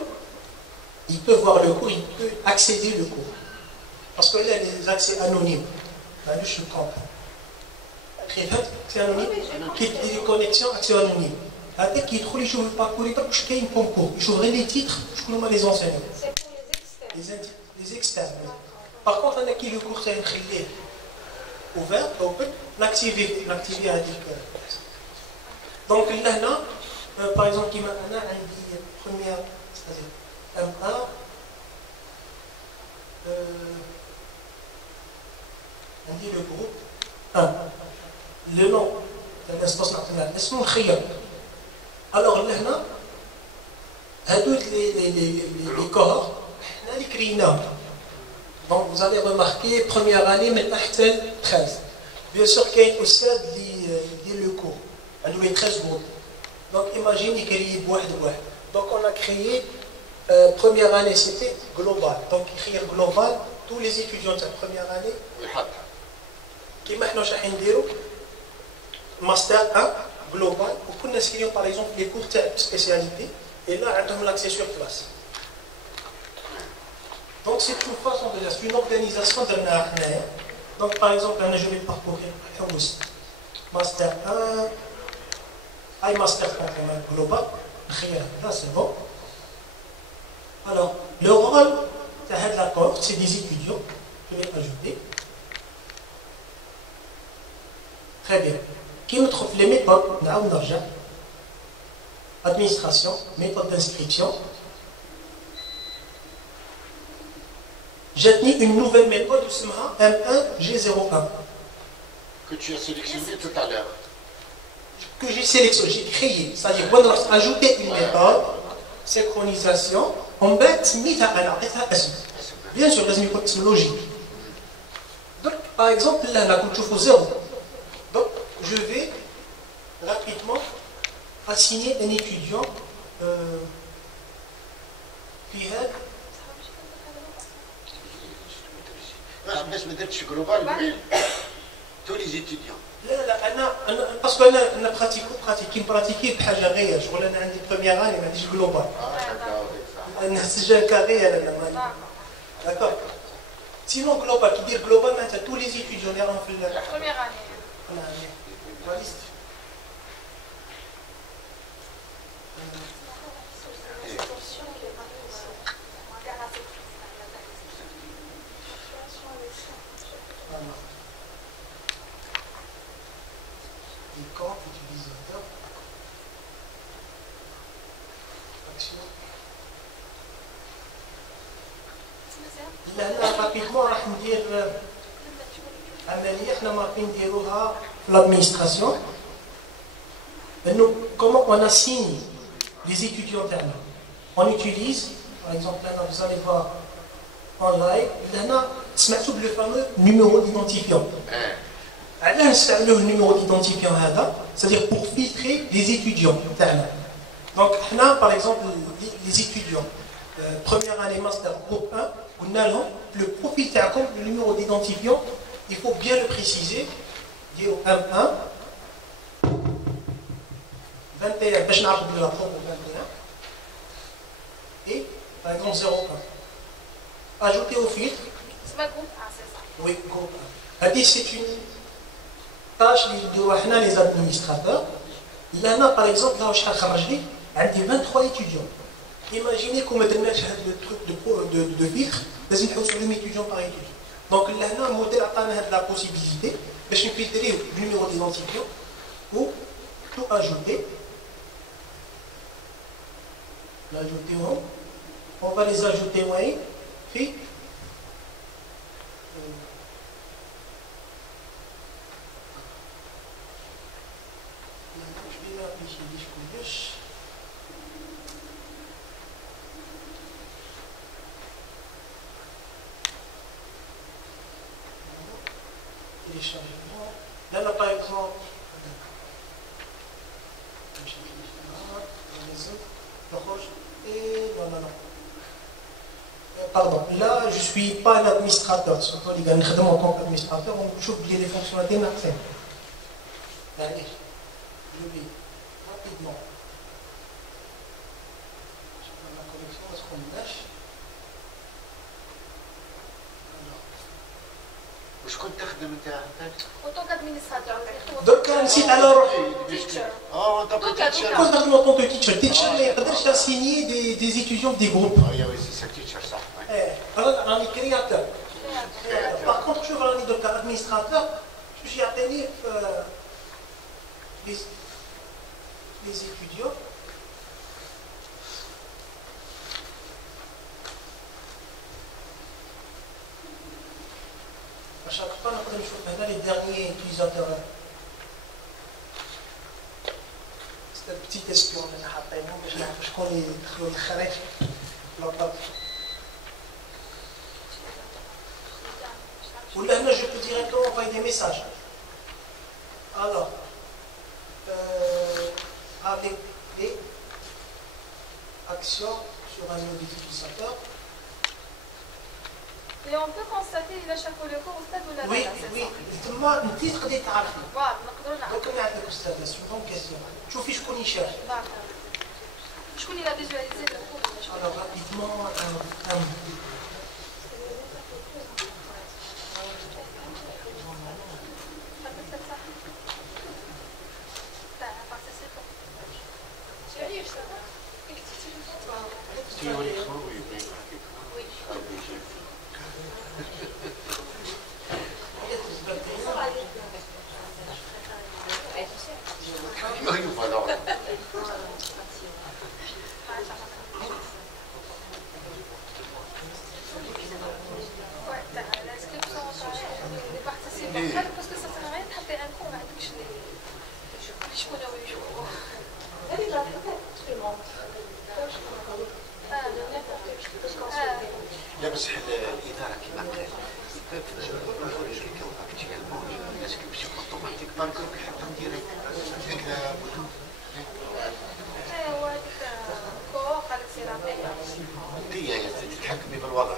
il peut voir le cours, il peut accéder au cours. Parce qu'il y a des accès anonymes. Je me trompe. Accès anonyme, des connexions, accès anonyme. Avec qui trouve les parcours, il y a un concours. Je ouvre les titres, je connais les enseignants. C'est pour les externes. Les externes. Par contre, on a qui le cours est ouvert, on peut l'activer à dire. Donc là, par exemple, il m'a dit première, c'est-à-dire M1, on dit le groupe 1. Le nom de l'espace national, est-ce qu'on crée? Alors là, les corps, on a les créina. Donc vous allez remarquer, première année, maintenant 13. Bien sûr qu'il y a aussi le cours, les 13 groupes. Donc imaginez qu'il y ait bois de bois. Donc on a créé, première année c'était global. Donc écrire global, tous les étudiants de la première année, qui maintenant master 1, global, pour qu'on inscrire par exemple les cours de spécialité, et là on a l'accès sur place. Donc c'est une façon de dire, c'est une organisation de l'année. Donc par exemple, je vais parcourir master 1, master global, là c'est bon. Alors, le rôle de l'accord, c'est des étudiants, je vais ajouter. Qui nous trouve les méthodes, administration, méthode d'inscription. J'ai mis une nouvelle méthode, M1G01. Que tu as sélectionné tout à l'heure. Que j'ai sélectionné, j'ai créé. C'est-à-dire, on a ajouté une méthode, synchronisation, on va mettre à bien sûr, les méthodes logiques. Donc, par exemple, là, la couche au 0. Donc, je vais rapidement assigner un étudiant qui est. Tous les étudiants. Parce que je pratique بحاجه غير شغل انا عندي première année ما عنديش global. انا سجل كاري d'accord. Sinon global qui dit global maintenant tous les étudiants les rentrent La première année. La liste. Camp utilisateur. Action. Là, rapidement, on va dire عملية احنا ماركين نديروها في l'administration. Comment on assigne les étudiants تاعنا. On utilise, par exemple, là, vous allez voir en live, là, سمعتوا le fameux numéro d'identifiant. علاش نستعملوا النيميرو ديدونتيفيون هذا c'est-à-dire pour filtrer les étudiants تاعنا. Donc حنا par exemple les étudiants première année master groupe 1 قلنا لهم le profil تاعكم le numéro d'identifiant il faut bien le préciser ديروا M1 21 باش نعرفوا بلي لا بروب 21 et par exemple 01 ajouter au filtre C'est pas groupe A, c'est ça. oui groupe 1 هذه c'est une tâche les administrateurs. Là, par exemple, là où je suis j'ai 23 étudiants. Imaginez qu'on me donne le truc de filtre, mais il faut sur le étudiant par étudiant. Donc là, le modèle a la possibilité de filtrer le numéro d'identifiant ou tout ajouter. L'ajouter on va les ajouter puis téléchargement. Là, par exemple, pardon, là, je ne suis pas un administrateur. Surtout les gars, en tant qu'administrateur, on trouve bien les fonctionnalités maximum. Allez, je vais rapidement. Je prends la connexion parce qu'on lâche. وش كنت تخدم انت عندك؟ En tant qu'administrateur. Donc, si alors. En tant que teacher. Quand on entend le teacher, il a assigné des étudiants des groupes. Oui, c'est ça, teacher, ça. Alors, on est créateur. Par contre, je vais donc administrateur, j'ai atteigné les étudiants. À chaque fois, on a les derniers utilisateurs. C'est un petit espion, je connais les kharif, ou là, je peux directement envoyer des messages. Alors, avec les actions sur un nouvel utilisateur. Et on peut constater il a chaque le cours au stade ou la oui, oui, moi, le titre des tarifs. Voilà, donc on a le stade, c'est une bonne question. Je suis qu'on cherche. D'accord. Je connais la visualisée de cours. Alors, rapidement, Théoriquement, oui, mais pratiquement. Oui. لا بس الاداره كما قال actuellement l'inscription automatique par exemple يحطهم ديريكت هكذا هي تتحكمي بالوضع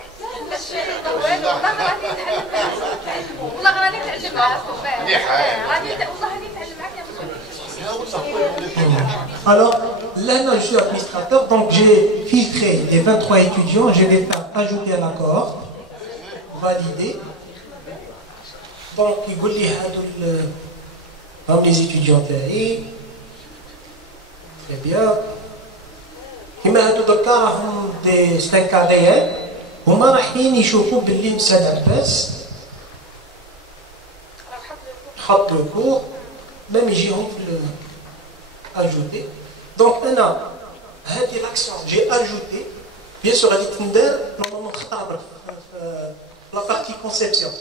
والله راني نتعلم معاك والله راني نتعلم معاك Alors, là, je suis administrateur, donc j'ai filtré les 23 étudiants, je vais faire ajouter à la cohorte, valider. Donc, il faut les les étudiants تاعي. Très bien. كما هادو دركا راهم دي سان كا ريال هما رايحين يشوفوا باللي مساد عباس حط لو كور ميم يجيهم في اجوتي دونك انا هذه لاكسيون جي اجوتي بيان سور غادي تندار نورمالمون خطابر في لا بارتي كونسيبسيون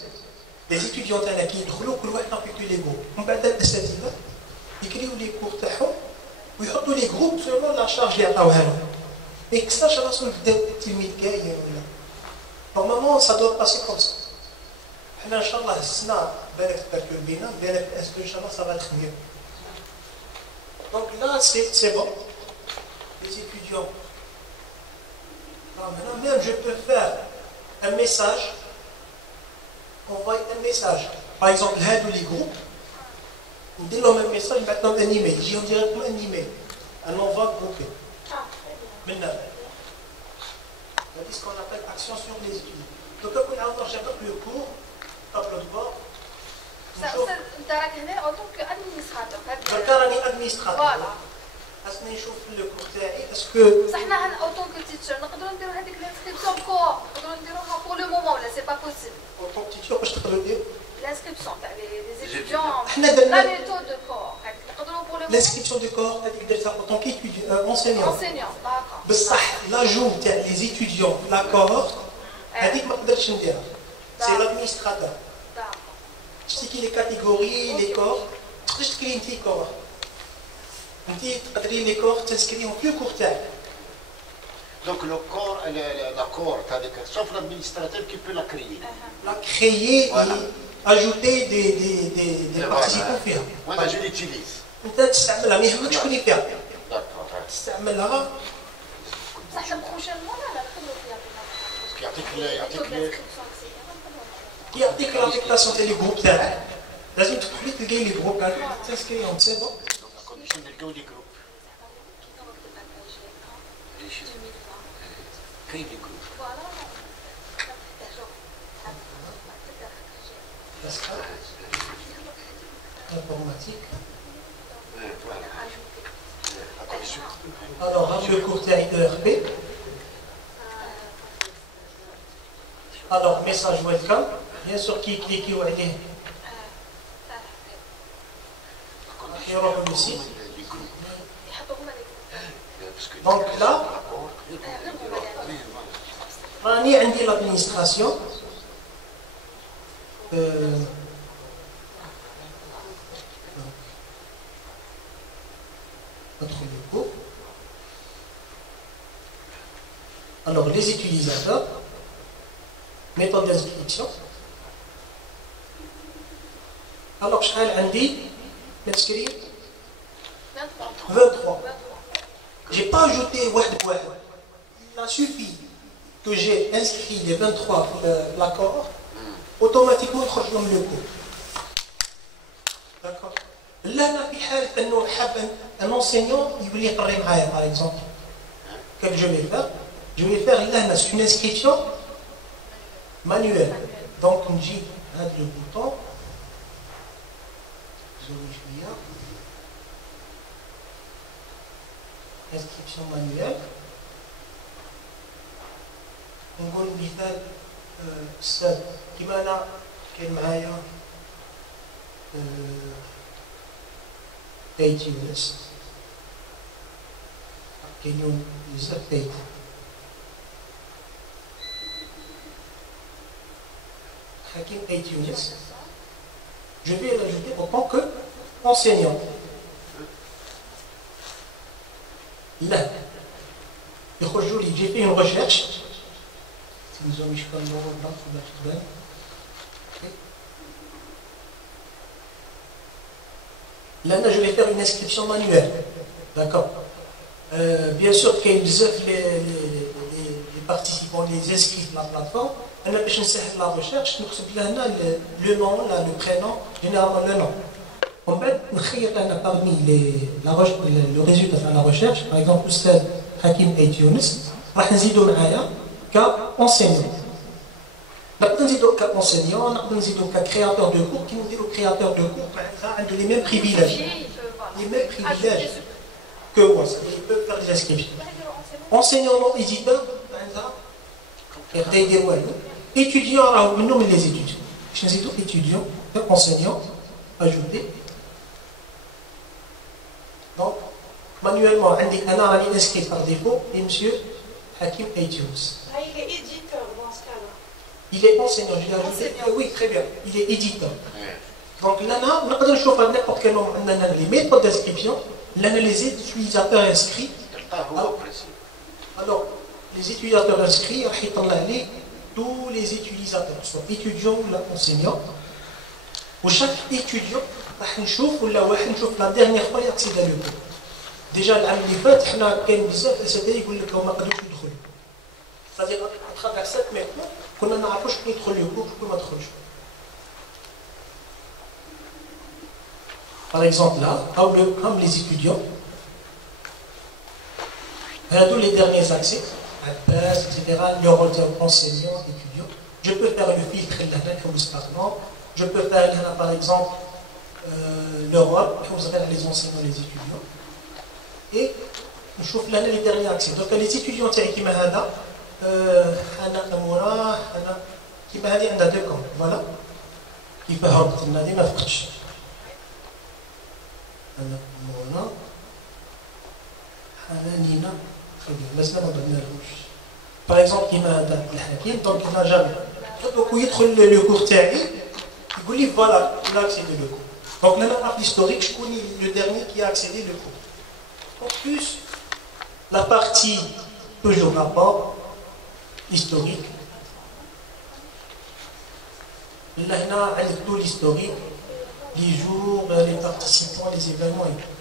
لي ستوديون تاعنا كي يدخلوا كل واحد يعطيو لي جروب ومن بعد الاساتذه يكريو لي كور تاعهم ويحطوا لي جروب سيلون لا شارج اللي عطاوها لهم ما يكسرش راسو يبدا التلميذ كاين ولا نورمالمون سا دو باسي كوم سا حنا ان شاء الله السنه بالك تباركوا بينا بالك اس ان شاء الله سا فا تخدم دونك لا سي بون لي étudiants maintenant même je peux faire un message envoyer un message par exemple هادو لي جروب ندير لهم un message نبعث لهم ان ايميل يجيهم ديريكتومون ان ايميل ان اونفوا جروبي maintenant c'est ce qu'on appelle action sur les études donc quand on a chacun le cours tableau de bord انت راك هنا اوتو كادمينستراتور دركا راني ادمينستراتور فوالا خاصني نشوف لو كور تاعي باسكو بصح حنا اوتو كو تيتشر نقدروا نديروا هذيك الانسكريبسيون كور نقدروا نديروها بور لو مومون ولا سي با بوسيبل اوتو تيتشر واش تقدروا ديروا الانسكريبسيون تاع لي زيتيديون حنا درنا لا ميثود دو كور نقدروا بور لو l'inscription de corps هذيك درتها اوتو enseignant انسينيون داكور بصح لاجو تاع لي زيتيديون لا كوهورت هذيك ما قدرتش نديرها سي لادمينستراتور تشتكي لي كاتيجوري لي كور تقدرش تكري انتي كور انتي تقدري لي كور تنسكريهم في لو كور تاعك Donc le corps, la corps, sauf l'administrateur qui peut la créer. La créer et ajouter des participants فيها. Moi je l'utilise. انت تستعملها ما يهمكش شكون اللي فيها. D'accord. تستعملها. صح بروشينمون لا نقدروا فيها. يعطيك لابليكاسيون تاع لي جروب تاعك لازم تدخلي تلقاي لي جروب هذوك تنسكريهم سي بون. نلقاو لي جروب. كاين لي جروب. Informatique. Alors, le cours théorique de ERP. Alors, message welcome. Bien sûr, qui clique ou aller. Et on va le site. Donc là, راني عندي l'administration. Notre cours. Alors, les utilisateurs, méthode d'inscription. Alors, شحال عندي متسكرين 23. J'ai pas ajouté واحد بواحد. Il a suffi que j'ai inscrit les 23 pour l'accord, automatiquement يخرج لهم le cours. D'accord. Là, أنا في حال أنه حاب un enseignant يولي يقري معايا par exemple. Qu'est-ce que je vais faire? Je vais faire là une inscription manuelle. Donc نجي هذا le bouton. Inscription manuelle. نقول مثال الساد كيما انا كاين معايا تايتي يونس كاينين بزاف تايتي حكيم تايتي يونس je vais l'ajouter en tant que enseignant là يخرجوا لي j'ai fait une recherche Là, je vais faire une inscription manuelle. D'accord. Bien sûr, qu'il y a les participants, les inscrits de la plateforme. On a la recherche, nous le nom, le prénom, généralement le nom. En fait, parmi le résultat de la recherche, par exemple, Oustad Hakim et Younes, nous allons qu'enseignant. Nous allons qu'enseignant, nous allons créateur de cours, qui nous dit le créateur de cours a les mêmes privilèges. Les mêmes privilèges que moi, ils peuvent faire des inscriptions. Enseignant non éditeur, étudiant, nous les étudiants. Je dis étudiants, enseignants, ajouter. Donc, manuellement, on a inscrit par défaut, et M. Hakim Aïtiouz. Il est éditeur dans ce cas-là. Il est enseignant, je l'ai ajouté. Oui, très bien, il est éditeur. Donc là, on a n'importe quel moment, on a les méthodes d'inscription, on a les utilisateurs inscrits. Alors, les utilisateurs inscrits, tous les utilisateurs, soit étudiants ou enseignants, ou chaque étudiant, la dernière fois, il accède à le cours. Déjà, l'année passée, on a بزاف اساتذه يقول لك ما قدروش يدخلوا. C'est-à-dire, à travers cette méthode, qu'on n'a pas pu يدخل le cours, qu'on ne يدخلش. Par exemple, là, comme les étudiants, tous les derniers accès, etc., leur enseignants, étudiants, je peux faire le filtre je peux faire, par exemple, l'Europe, vous avez les enseignants, les étudiants, et je trouve là les derniers accès. Donc les étudiants qui m'a qui m'a dit, on a deux camps, voilà, qui peut avoir des mafrches. Par exemple, il m'a dit, donc il n'a jamais. Donc il y a le cours théorique, il dit voilà, il a accédé le cours. Donc là, dans l'historique, je connais le dernier qui a accédé le cours. En plus, la partie, toujours rapport, historique, là, il y a tout l'historique, les jours, les participants, les événements et tout.